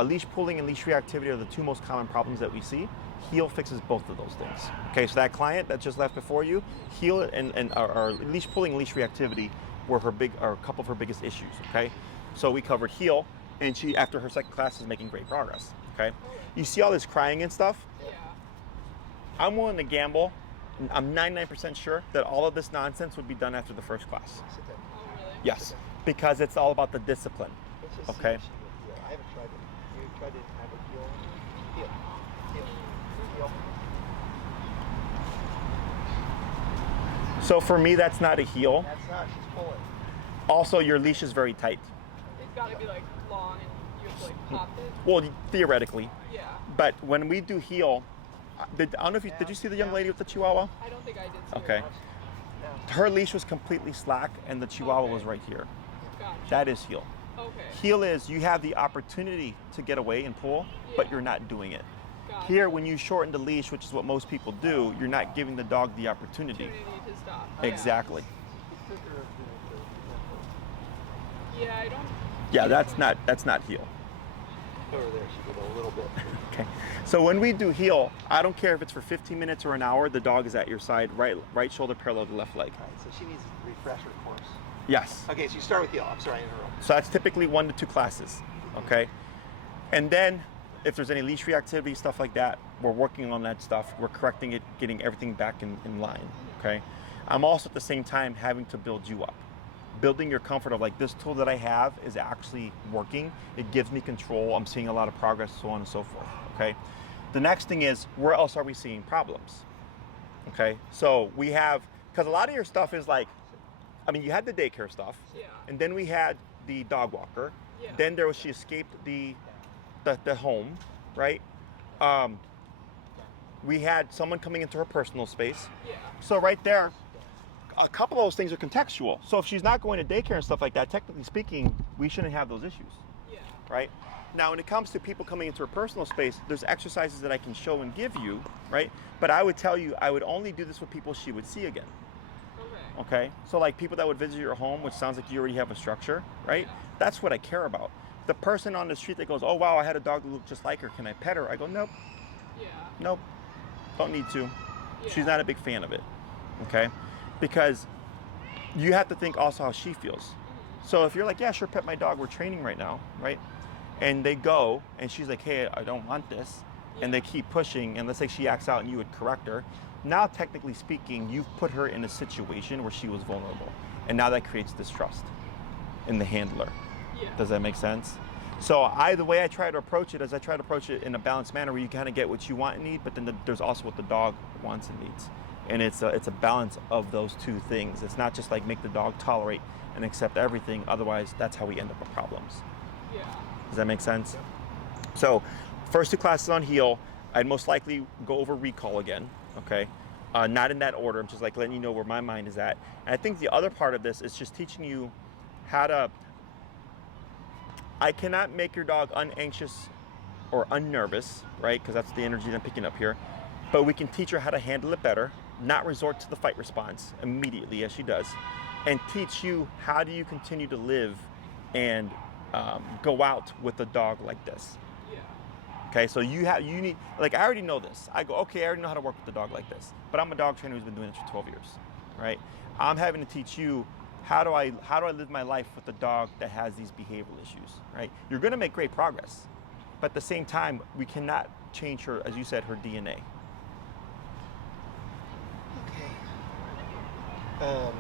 Leash pulling and leash reactivity are the two most common problems that we see. Heel fixes both of those things. Okay, so that client that just left before you, heel and our leash pulling and leash reactivity were a couple of her biggest issues. Okay, so we covered heel, and she, after her second class, is making great progress. Okay, you see all this crying and stuff. Yeah. I'm willing to gamble. I'm 99% sure that all of this nonsense would be done after the first class. Sit there. Oh, really? Yes, because it's all about the discipline. Let's just see Okay. if she would feel. I haven't tried it. You tried to have her feel? Feel. So for me, that's not a heel. That's not. She's pulling. Also, your leash is very tight. It's got to be like long and you have to like pop it. Well, theoretically. Yeah. But when we do heel, I don't know if did you see the young lady with the Chihuahua? I don't think I did. See Okay. it. Her leash was completely slack and the Chihuahua was right here. Gotcha. That is heel. Okay. Heel is you have the opportunity to get away and pull, but you're not doing it. Gotcha. Here, when you shorten the leash, which is what most people do, you're not giving the dog the opportunity. To stop. Exactly. Yeah, I don't. Yeah, that's not heel. Over there, she did a little bit. Okay. So when we do heel, I don't care if it's for 15 minutes or an hour, the dog is at your side, right shoulder parallel to left leg. All right, so she needs a refresher course. Yes. Okay, so you start with heel. I'm sorry, I interrupted. So that's typically 1 to 2 classes, okay? And then if there's any leash reactivity, stuff like that, we're working on that stuff. We're correcting it, getting everything back in line, okay? I'm also at the same time having to build you up, building your comfort of like, this tool that I have is actually working. It gives me control. I'm seeing a lot of progress, so on and so forth, okay? The next thing is, where else are we seeing problems? Okay, so we have, because a lot of your stuff is like, I mean, you had the daycare stuff, and then we had the dog walker. Then there was, she escaped the home, right? We had someone coming into her personal space. So right there, a couple of those things are contextual. So if she's not going to daycare and stuff like that, technically speaking, we shouldn't have those issues, right? Now, when it comes to people coming into her personal space, there's exercises that I can show and give you, right? But I would tell you, I would only do this with people she would see again. Okay, so like people that would visit your home, which sounds like you already have a structure, right? That's what I care about. The person on the street that goes, oh wow, I had a dog that looked just like her, can I pet her? I go, nope. Nope, don't need to. She's not a big fan of it, okay? Because you have to think also how she feels. So if you're like, yeah, sure, pet my dog, we're training right now, right? And they go, and she's like, hey, I don't want this. And they keep pushing, and let's say she acts out and you would correct her. Now, technically speaking, you've put her in a situation where she was vulnerable. And now that creates distrust in the handler. Does that make sense? So the way I try to approach it is I try to approach it in a balanced manner where you kind of get what you want and need, but then there's also what the dog wants and needs. And it's a balance of those two things. It's not just like make the dog tolerate and accept everything. Otherwise, that's how we end up with problems. Does that make sense? So first 2 classes on heel, I'd most likely go over recall again, okay? Not in that order. I'm just like letting you know where my mind is at. And I think the other part of this is just teaching you how to, I cannot make your dog unanxious or unnervous, right? Because that's the energy that I'm picking up here. But we can teach her how to handle it better, not resort to the fight response immediately as she does, and teach you how do you continue to live and go out with a dog like this. Okay, so you need, like I already know this. I go, okay, I already know how to work with a dog like this, but I'm a dog trainer who's been doing this for 12 years, right? I'm having to teach you how do I live my life with a dog that has these behavioral issues, right? You're gonna make great progress, but at the same time, we cannot change her, as you said, her DNA. Okay.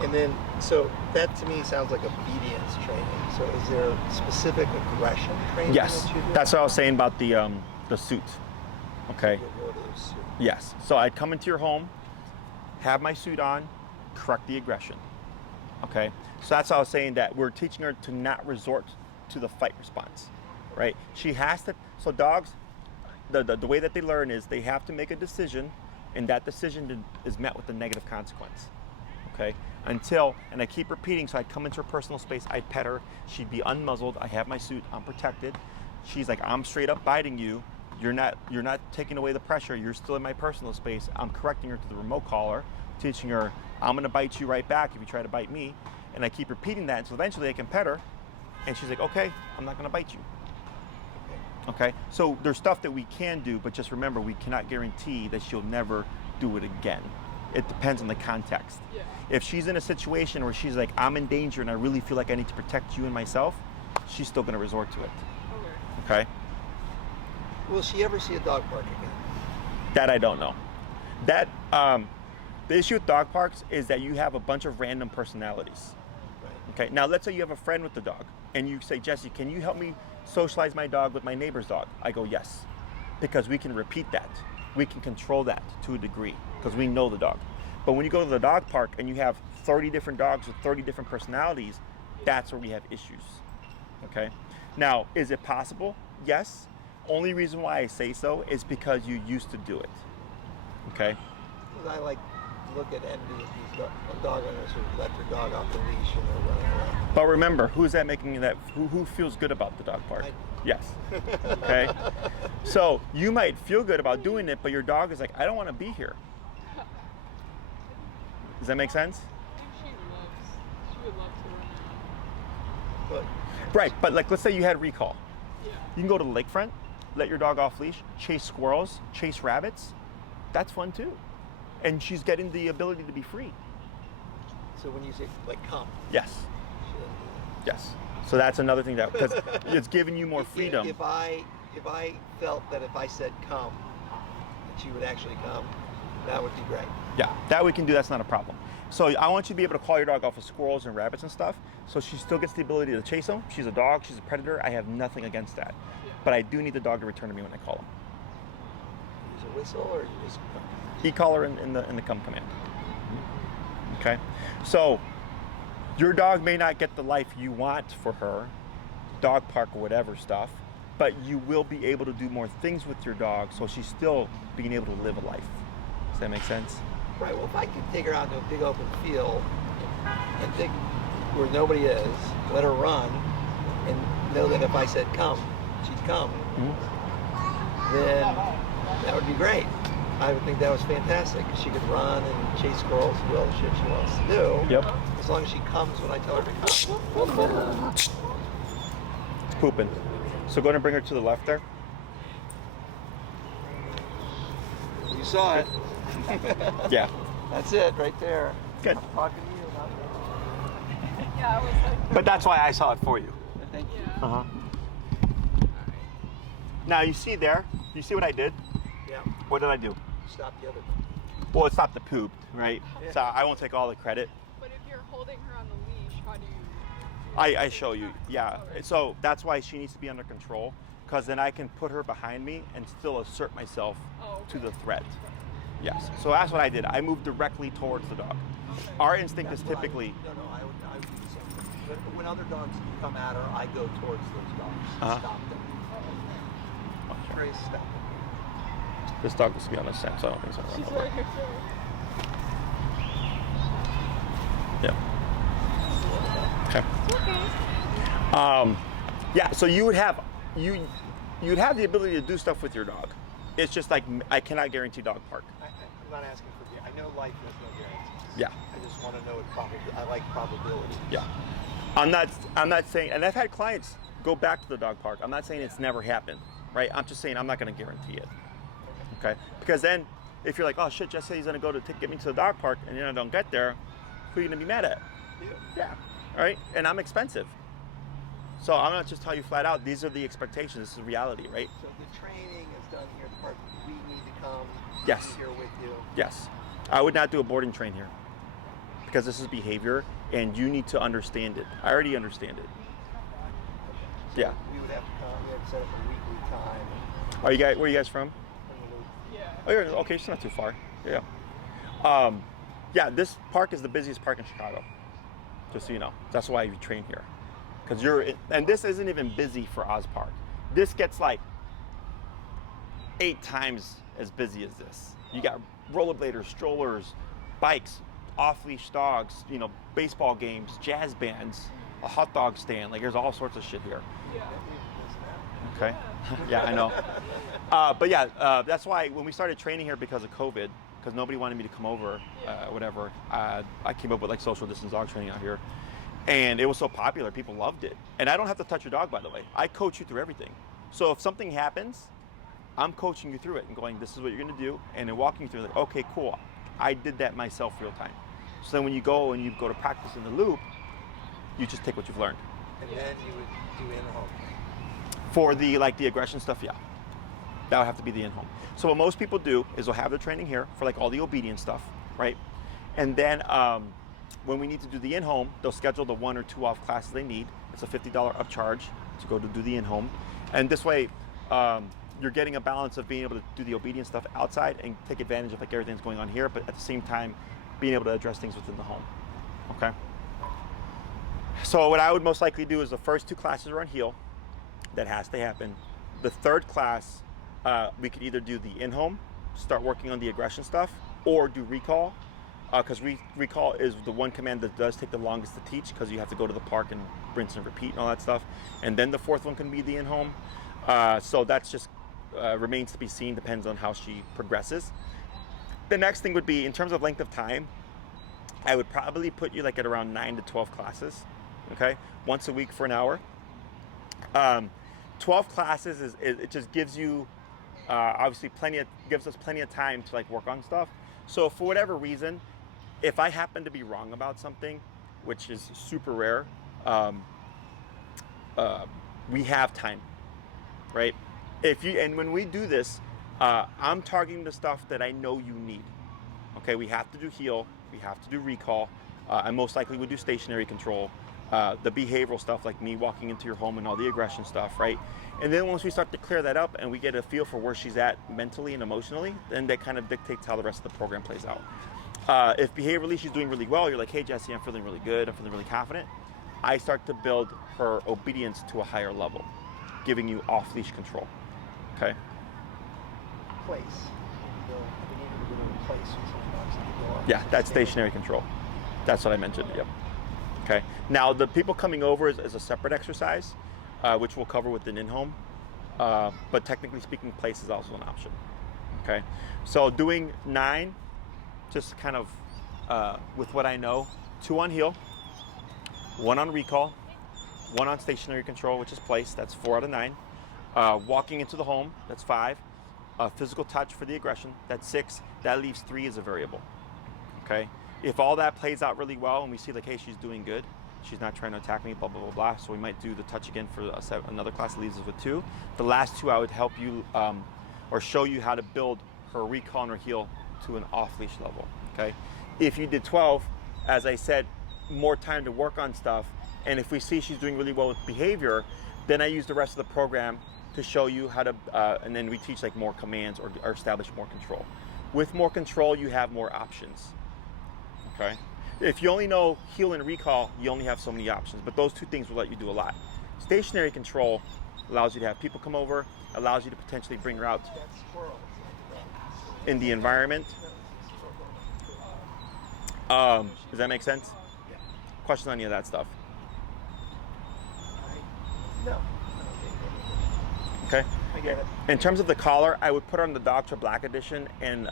And then, so that to me sounds like obedience training. So is there specific aggression training Yes, that you do? that's what I was saying about the suit, okay? So you'll go to the suit. Yes, so I'd come into your home, have my suit on, correct the aggression, okay? So that's how I was saying that we're teaching her to not resort to the fight response, right? She has to, so dogs, the way that they learn is they have to make a decision, and that decision is met with a negative consequence, okay? Until, and I keep repeating, so I'd come into her personal space, I'd pet her, she'd be unmuzzled, I have my suit, I'm protected. She's like, I'm straight up biting you, you're not taking away the pressure, you're still in my personal space. I'm correcting her to the remote collar, teaching her, I'm gonna bite you right back if you try to bite me. And I keep repeating that, so eventually I can pet her, and she's like, okay, I'm not gonna bite you. Okay, so there's stuff that we can do, but just remember, we cannot guarantee that she'll never do it again. It depends on the context. If she's in a situation where she's like, I'm in danger and I really feel like I need to protect you and myself, she's still gonna resort to it. Okay? Will she ever see a dog park again? That I don't know. That, the issue with dog parks is that you have a bunch of random personalities. Okay, now let's say you have a friend with the dog and you say, Jesse, can you help me socialize my dog with my neighbor's dog? I go, yes, because we can repeat that. We can control that to a degree because we know the dog. But when you go to the dog park and you have 30 different dogs with 30 different personalities, that's where we have issues, okay? Now, is it possible? Yes. Only reason why I say so is because you used to do it, okay? Because I like to look at envy at these dog owners who let their dog off the leash and they're running around. But remember, who's that making that, who feels good about the dog park? Yes, okay? So you might feel good about doing it, but your dog is like, I don't want to be here. Does that make sense? She would love to run around. Right, but like let's say you had recall. You can go to the lakefront, let your dog off leash, chase squirrels, chase rabbits. That's fun too. And she's getting the ability to be free. So when you say like come. Yes. Yes. So that's another thing that, because it's giving you more freedom. If I felt that if I said come, that she would actually come, that would be great. Yeah, that we can do, that's not a problem. So I want you to be able to call your dog off of squirrels and rabbits and stuff, so she still gets the ability to chase them. She's a dog, she's a predator. I have nothing against that. But I do need the dog to return to me when I call him. Use a whistle or just... E-collar in the come command. Okay? So your dog may not get the life you want for her, dog park or whatever stuff, but you will be able to do more things with your dog, so she's still being able to live a life. Does that make sense? Right, well, if I could take her out into a big open field and think where nobody is, let her run, and know that if I said come, she'd come, then that would be great. I would think that was fantastic. She could run and chase squirrels, do all the shit she wants to do. Yep. As long as she comes when I tell her to come. It's pooping. So go ahead and bring her to the left there. You saw it. Yeah. That's it right there. Good. I'm talking to you, not me. Yeah, I was like, But that's why I saw it for you. Thank you. yeah. Uh-huh. Now you see there, you see what I did? Yeah. What did I do? Stop the other one. Well, it stopped the poop, right? Yeah. So I won't take all the credit. But if you're holding her on the leash, how do you? I show you, yeah. So that's why she needs to be under control, because then I can put her behind me and still assert myself to the threat. Yes. So that's what I did. I moved directly towards the dog. Okay. Our instinct That's is what typically. I would do the same thing. When other dogs come at her, I go towards those dogs. Uh-huh. Stop them. Grace, stop them. This dog was to be on the scent, so I don't think so. She's right here too. Yeah. Okay. Okay. Yeah. So you'd have the ability to do stuff with your dog. It's just like I cannot guarantee dog park. I'm not asking for. I know life has no guarantees. Yeah. I just want to know I like probability. Yeah. I'm not saying, and I've had clients go back to the dog park. I'm not saying it's never happened, right? I'm just saying I'm not going to guarantee it. Okay? Because then if you're like, oh shit, Jess said he's going to go to get me to the dog park, and then I don't get there, who are you going to be mad at? You. Yeah. All right? And I'm expensive. So I'm not just tell you flat out, these are the expectations, this is reality, right? So the training is done here at the park. We need to come. Yes. Be here with you. Yes. I would not do a boarding train here because this is behavior and you need to understand it. I already understand it. So Yeah. We would have to come. We have to set up a weekly time. Are you guys, where are you guys from? Yeah. Oh, you're, okay, it's not too far. Yeah. Yeah, this park is the busiest park in Chicago, just so you know. That's why you train here. Because and this isn't even busy for Oz Park. This gets like 8 times as busy as this. You got rollerbladers, strollers, bikes, off-leash dogs, baseball games, jazz bands, a hot dog stand. Like there's all sorts of shit here. Yeah. Okay. Yeah, I know. But yeah, that's why when we started training here because of COVID, because nobody wanted me to come over, whatever, I came up with like social distance dog training out here. And it was so popular, people loved it. And I don't have to touch your dog, by the way. I coach you through everything. So if something happens, I'm coaching you through it and going, this is what you're gonna do, and then walking you through it, like, okay, cool. I did that myself real time. So then when you go to practice in the loop, you just take what you've learned. And then you would do in-home. For the aggression stuff, yeah. That would have to be the in-home. So what most people do is they'll have their training here for like all the obedience stuff, right? And then when we need to do the in-home, they'll schedule the 1 or 2 off classes they need. It's a $50 upcharge to go to do the in-home. And this way, you're getting a balance of being able to do the obedience stuff outside and take advantage of like everything that's going on here, but at the same time, being able to address things within the home, okay? So what I would most likely do is the first 2 classes are on heel. That has to happen. The 3rd class, we could either do the in-home, start working on the aggression stuff, or do recall, because recall is the one command that does take the longest to teach because you have to go to the park and rinse and repeat and all that stuff. And then the 4th one can be the in-home. So that's just remains to be seen, depends on how she progresses. The next thing would be, in terms of length of time, I would probably put you like at around 9 to 12 classes, okay? Once a week for an hour. 12 classes it just gives you obviously gives us plenty of time to like work on stuff. So for whatever reason, if I happen to be wrong about something, which is super rare, we have time, right? And when we do this, I'm targeting the stuff that I know you need. Okay, we have to do heel We have to do recall. I most likely would do stationary control. The behavioral stuff, like me walking into your home and all the aggression stuff, right? And then once we start to clear that up and we get a feel for where she's at mentally and emotionally, then that kind of dictates how the rest of the program plays out. If behaviorally she's doing really well, you're like, hey Jesse, I'm feeling really good, I'm feeling really confident. I start to build her obedience to a higher level, giving you off-leash control, okay? Place. Yeah, that's stationary control. That's what I mentioned, yep. Okay, now the people coming over is a separate exercise, which we'll cover with an in-home, but technically speaking, place is also an option, okay? So doing 9, just kind of with what I know, 2 on heel, 1 on recall, 1 on stationary control, which is place, that's 4 out of 9. Walking into the home, that's 5. Physical touch for the aggression, that's 6. That leaves 3 as a variable, okay? If all that plays out really well and we see like, hey, she's doing good, she's not trying to attack me, blah, blah, blah, blah, so we might do the touch again for another class that leaves us with 2. The last 2, I would help you or show you how to build her recall and her heel to an off-leash level, okay? If you did 12, as I said, more time to work on stuff, and if we see she's doing really well with behavior, then I use the rest of the program to show you how to, and then we teach like more commands or establish more control. With more control, you have more options. Okay. If you only know heel and recall, you only have so many options, but those 2 things will let you do a lot. Stationary control allows you to have people come over, allows you to potentially bring her out in the environment. Does that make sense? Questions on any of that stuff? No. Okay. I get it. In terms of the collar, I would put her on the Dr. Black edition, and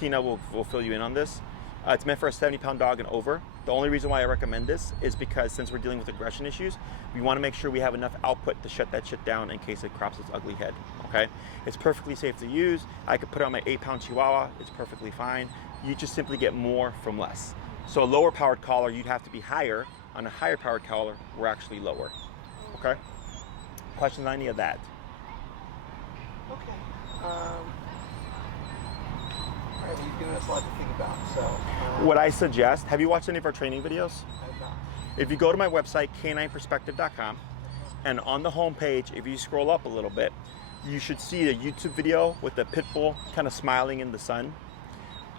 Tina will fill you in on this. It's meant for a 70-pound dog and over. The only reason why I recommend this is because since we're dealing with aggression issues, we want to make sure we have enough output to shut that shit down in case it crops its ugly head, okay? It's perfectly safe to use. I could put it on my 8-pound Chihuahua. It's perfectly fine. You just simply get more from less. So a lower powered collar, you'd have to be higher. On a higher powered collar, we're actually lower, okay? Questions on any of that? Okay. All right, you've given us a lot to think about. So, what I suggest, have you watched any of our training videos? I've not. If you go to my website, canineperspective.com, and on the home page, if you scroll up a little bit, you should see a YouTube video with the pit bull kind of smiling in the sun.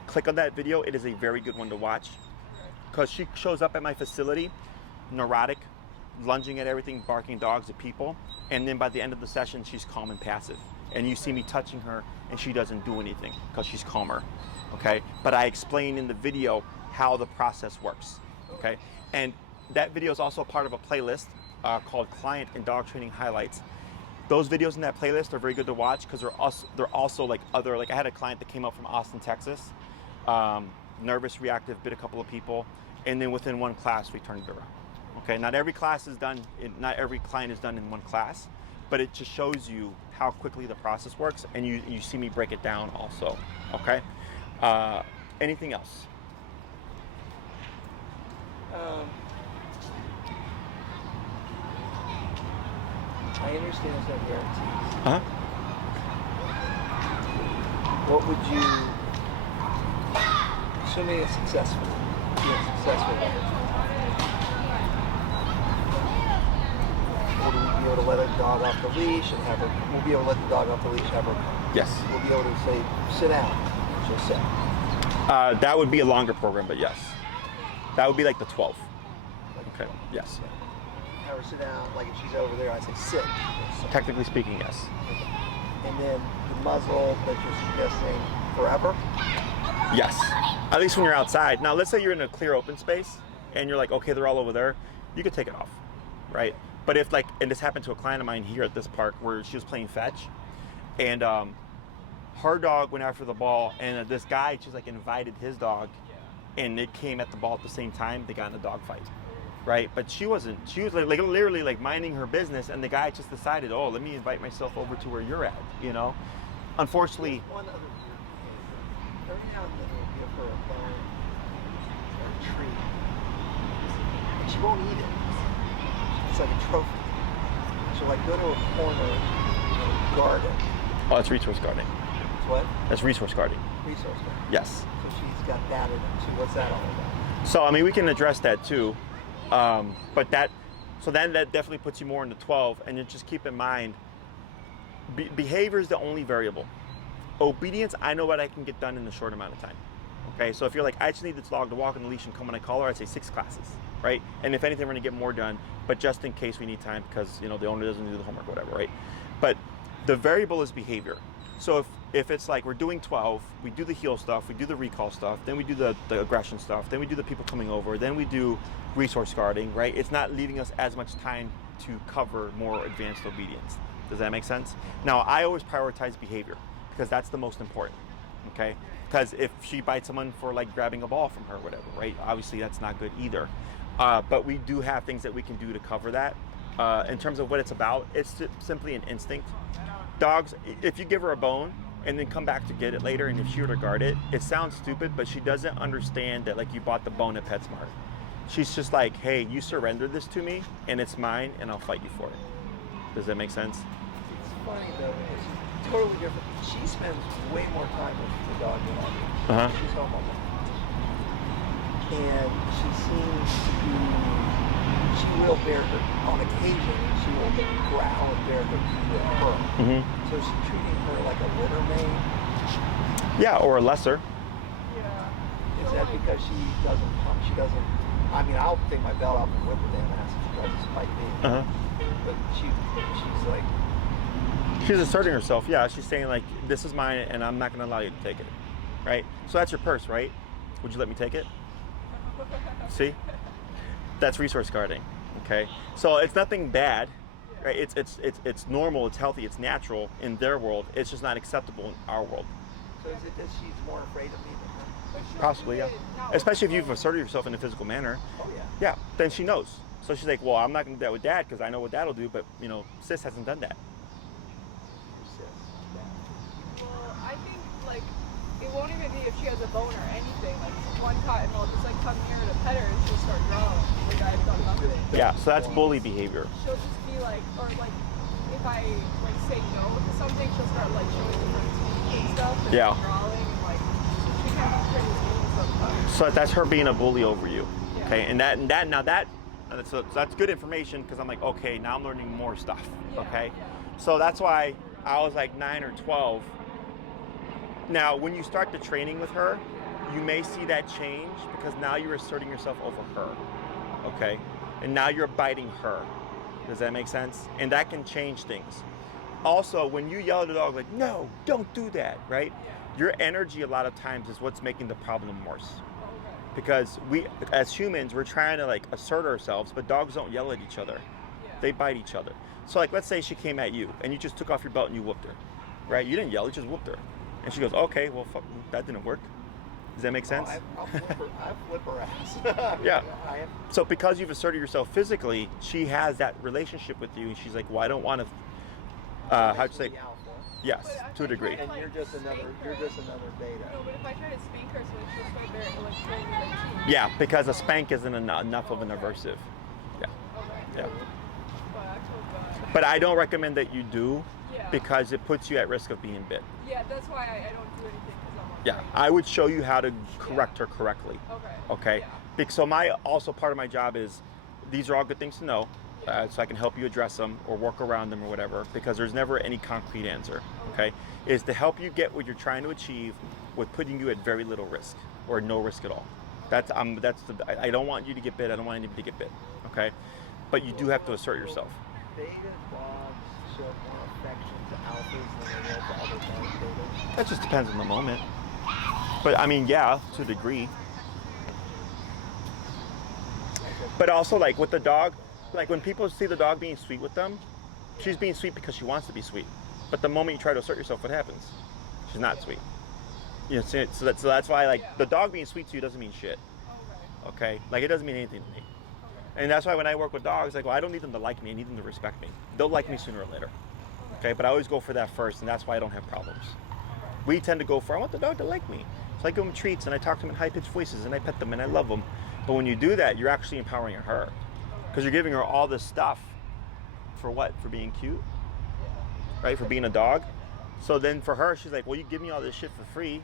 Click on that video. It is a very good one to watch because she shows up at my facility, neurotic, lunging at everything, barking dogs at people, and then by the end of the session, she's calm and passive. And you see me touching her and she doesn't do anything because she's calmer, okay? But I explain in the video how the process works, okay? And that video is also part of a playlist called Client and Dog Training Highlights. Those videos in that playlist are very good to watch because they're also like other, like I had a client that came up from Austin, Texas, nervous, reactive, bit a couple of people, and then within one class we turned it around. Okay, not every class is done, not every client is done in one class, but it just shows you how quickly the process works, and you see me break it down also, okay? Anything else? I understand there's no guarantees. Uh-huh. What would you, assuming it's successful, will we be able to let a dog off the leash and have her, we'll be able to let the dog off the leash, have her, Yes. we'll be able to say, sit down, she'll sit. That would be a longer program, but yes. That would be like the 12. Okay, yes. Have her sit down, like if she's over there, I say sit. She'll sit. Technically speaking, yes. And then the muzzle that you're suggesting forever? Yes, at least when you're outside. Now, let's say you're in a clear open space and you're like, okay, they're all over there. You could take it off, right? But if like, and this happened to a client of mine here at this park where she was playing fetch and her dog went after the ball and this guy just like invited his dog and it came at the ball at the same time. They got in a dog fight, right? But she was like literally like minding her business and the guy just decided, oh, let me invite myself over to where you're at, you know? Unfortunately, One other weird behavior. Every now and then we'll give her a bone or a treat. And she won't eat it. It's like a trophy. She'll like go to a corner and guard it. oh, that's resource guarding. It's what? That's resource guarding. Resource guard. Yes. So she's got that in it too. What's that all about? So I mean, we can address that too, but that definitely puts you more into 12, and you just keep in mind, behavior is the only variable. Obedience, I know what I can get done in a short amount of time. Okay, so if you're like, I just need this dog to walk on the leash and come when I call her, I'd say 6 classes, right? And if anything, we're gonna get more done, but just in case we need time because, you know, the owner doesn't do the homework or whatever, right? But the variable is behavior. So if it's like we're doing 12, we do the heel stuff, we do the recall stuff, then we do the aggression stuff, then we do the people coming over, then we do resource guarding, right? It's not leaving us as much time to cover more advanced obedience. Does that make sense? Now, I always prioritize behavior because that's the most important, okay? Because if she bites someone for like grabbing a ball from her or whatever, right? Obviously that's not good either. But we do have things that we can do to cover that. In terms of what it's about, it's simply an instinct. Dogs, if you give her a bone and then come back to get it later, and if she were to guard it, it sounds stupid, but she doesn't understand that like you bought the bone at PetSmart. She's just like, hey, you surrendered this to me and it's mine and I'll fight you for it. Does that make sense? It's funny though, it's totally different. She spends way more time with the dog than I do. Uh-huh. She's home all day. And she seems to be, she will bear her, on occasion, she will growl and bear her her. Mm-hmm. So she's treating her like a litter maid. Yeah, or a lesser. Yeah. Is that because she doesn't punch? She doesn't, I mean, I'll take my belt off and whip her damn ass if she tries to spite me. Uh-huh. But she's like, She's asserting herself. Yeah, she's saying like, this is mine and I'm not gonna allow you to take it, right? So that's your purse, right? Would you let me take it? See? That's resource guarding, okay? So it's nothing bad, right? It's normal, it's healthy, it's natural in their world. It's just not acceptable in our world. so is it that she's more afraid of me than her? Possibly, yeah. Especially if you've asserted yourself in a physical manner. Oh yeah. Yeah, then she knows. So she's like, well, I'm not gonna do that with Dad because I know what Dad will do, but you know, Sis hasn't done that. Well, I think like it won't even be if she has a bone or anything. Like one cotton will just like come near to pet her and she'll start growling. Like I've done nothing. Yeah, so that's bully behavior. She'll just be like, or like if I like say no to something, she'll start like showing different teeth and stuff and Yeah. growling and like she can be pretty mean sometimes. So that's her being a bully over you. Yeah. Okay, and so that's good information because I'm like, okay, now I'm learning more stuff. Yeah, Okay, yeah. so that's why I was like 9 or 12. Now, when you start the training with her, you may see that change because now you're asserting yourself over her. Okay, and now you're biting her. Does that make sense? And that can change things. Also, when you yell at a dog like, no, don't do that, right? Your energy a lot of times is what's making the problem worse. Because we, as humans, we're trying to like assert ourselves, but dogs don't yell at each other. They bite each other. So like, let's say she came at you and you just took off your belt and you whooped her, right? You didn't yell, you just whooped her. And she goes, okay, well, fuck, that didn't work. Does that make sense? I'll flip her ass. Yeah. I am. So because you've asserted yourself physically, she has that relationship with you and she's like, well, I don't want to, how'd you say? The alpha. Yes, But to a degree. And you're just another beta. No, but if I try to spank her, so she'll start there, like showing me like teeth. Yeah, because a spank isn't enough of an aversive. Yeah, Okay. yeah. But I feel bad. But I don't recommend that you do Yeah. because it puts you at risk of being bit. Yeah, that's why I don't do anything because I'm Yeah, afraid. I would show you how to correct her correctly. Okay. Okay. So also part of my job is, these are all good things to know, so I can help you address them or work around them or whatever, because there's never any concrete answer. Okay, is to help you get what you're trying to achieve with putting you at very little risk or no risk at all. I don't want you to get bit. I don't want anybody to get bit. Okay, but you do have to assert yourself. Beta dogs show more affection to alphas than they will to other dogs. Betas. That just depends on the moment. But I mean, yeah, to a degree. But also, like with the dog, like when people see the dog being sweet with them, she's being sweet because she wants to be sweet. But the moment you try to assert yourself, what happens? She's not sweet. You know, so that's why like the dog being sweet to you doesn't mean shit. Okay, like it doesn't mean anything to me. And that's why when I work with dogs, like, well, I don't need them to like me. I need them to respect me. They'll like me sooner or later. Okay, but I always go for that first, and that's why I don't have problems. We tend to go for, I want the dog to like me. So I give them treats, and I talk to them in high-pitched voices, and I pet them, and I love them. But when you do that, you're actually empowering her. Because you're giving her all this stuff for what? For being cute? Right? For being a dog? So then for her, she's like, well, you give me all this shit for free,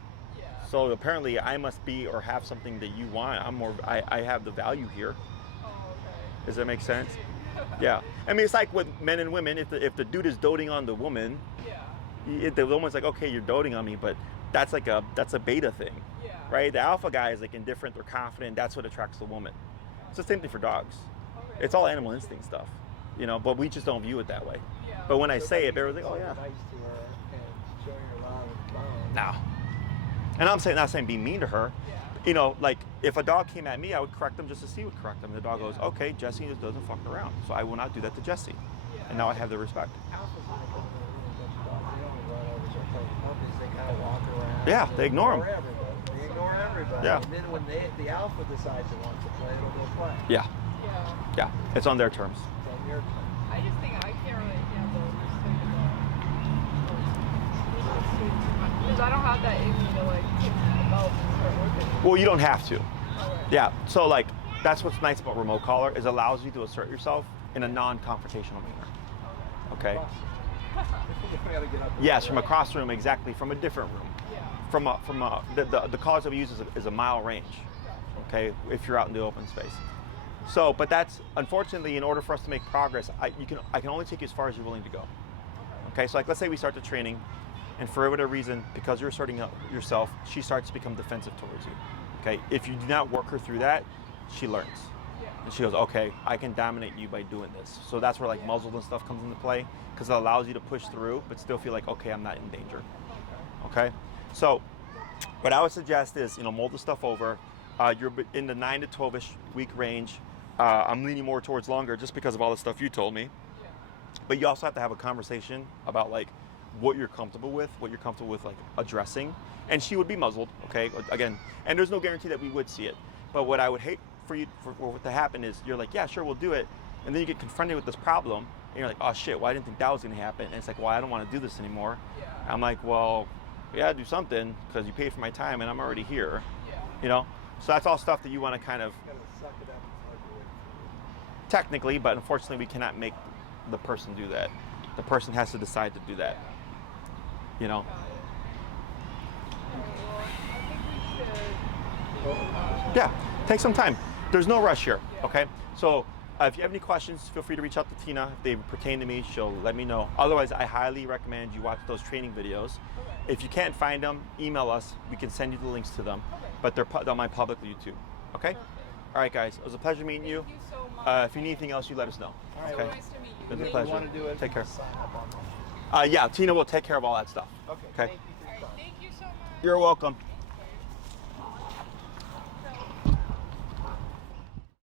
So apparently I must be or have something that you want. I have the value here. Oh, okay. Does that make sense? Yeah. I mean, it's like with men and women. If the dude is doting on the woman, the woman's like, okay, you're doting on me, but that's a beta thing, right? The alpha guy is like indifferent or confident. That's what attracts the woman. It's the same thing for dogs. Okay. It's all animal instinct stuff, but we just don't view it that way. But when I say it, everyone's like, oh yeah. Nice to her and showing her love and love. No. And I'm not saying be mean to her. Like if a dog came at me, I would correct them just to see what correct them. The dog goes, okay, Jesse just doesn't fuck around, so I will not do that to Jesse. And now I have the respect. They kind of walk around. Yeah, they ignore them. They ignore everybody. Yeah. And then when the alpha decides it wants to play, it'll go play. Yeah. Yeah. It's on their terms. It's on your turn. I just think I can't really handle because I don't have that in me to like take the belt and start working. Well, you don't have to. Okay. Yeah. So like that's what's nice about remote collar is it allows you to assert yourself in a non-confrontational manner. Okay. Yes, from across the room, exactly, from a different room. The collars that we use is a mile range, okay, if you're out in the open space. So, but that's, unfortunately, in order for us to make progress, I can only take you as far as you're willing to go. Okay, so like let's say we start the training, and for whatever reason, because you're asserting yourself, she starts to become defensive towards you. Okay, if you do not work her through that, she learns. And she goes, okay, I can dominate you by doing this. So that's where like muzzles and stuff comes into play because it allows you to push through, but still feel like, okay, I'm not in danger. Okay? So what I would suggest is, mold the stuff over. You're in the 9 to 12-ish week range. I'm leaning more towards longer just because of all the stuff you told me. But you also have to have a conversation about like what you're comfortable with like addressing. And she would be muzzled, okay? Again, and there's no guarantee that we would see it. But what I would hate for what to happen is you're like, yeah, sure, we'll do it. And then you get confronted with this problem and you're like, oh shit, well, I didn't think that was gonna happen. And it's like, well, I don't wanna do this anymore. I'm like, well, we gotta do something because you paid for my time and I'm already here. So that's all stuff that you wanna kind of, technically, but unfortunately we cannot make the person do that. The person has to decide to do that. Yeah, take some time. There's no rush here, okay? So if you have any questions, feel free to reach out to Tina. If they pertain to me, she'll let me know. Otherwise, I highly recommend you watch those training videos. If you can't find them, email us. We can send you the links to them, but they're on my public YouTube, okay? All right, guys, it was a pleasure meeting you. Thank you so much. If you need anything else, you let us know. All right. Okay? Nice to meet you. It's a If you pleasure. want to do it, Take care. sign up on that. Yeah, Tina will take care of all that stuff. Okay. Okay. Thank you for your time. Thank you so much. You're welcome.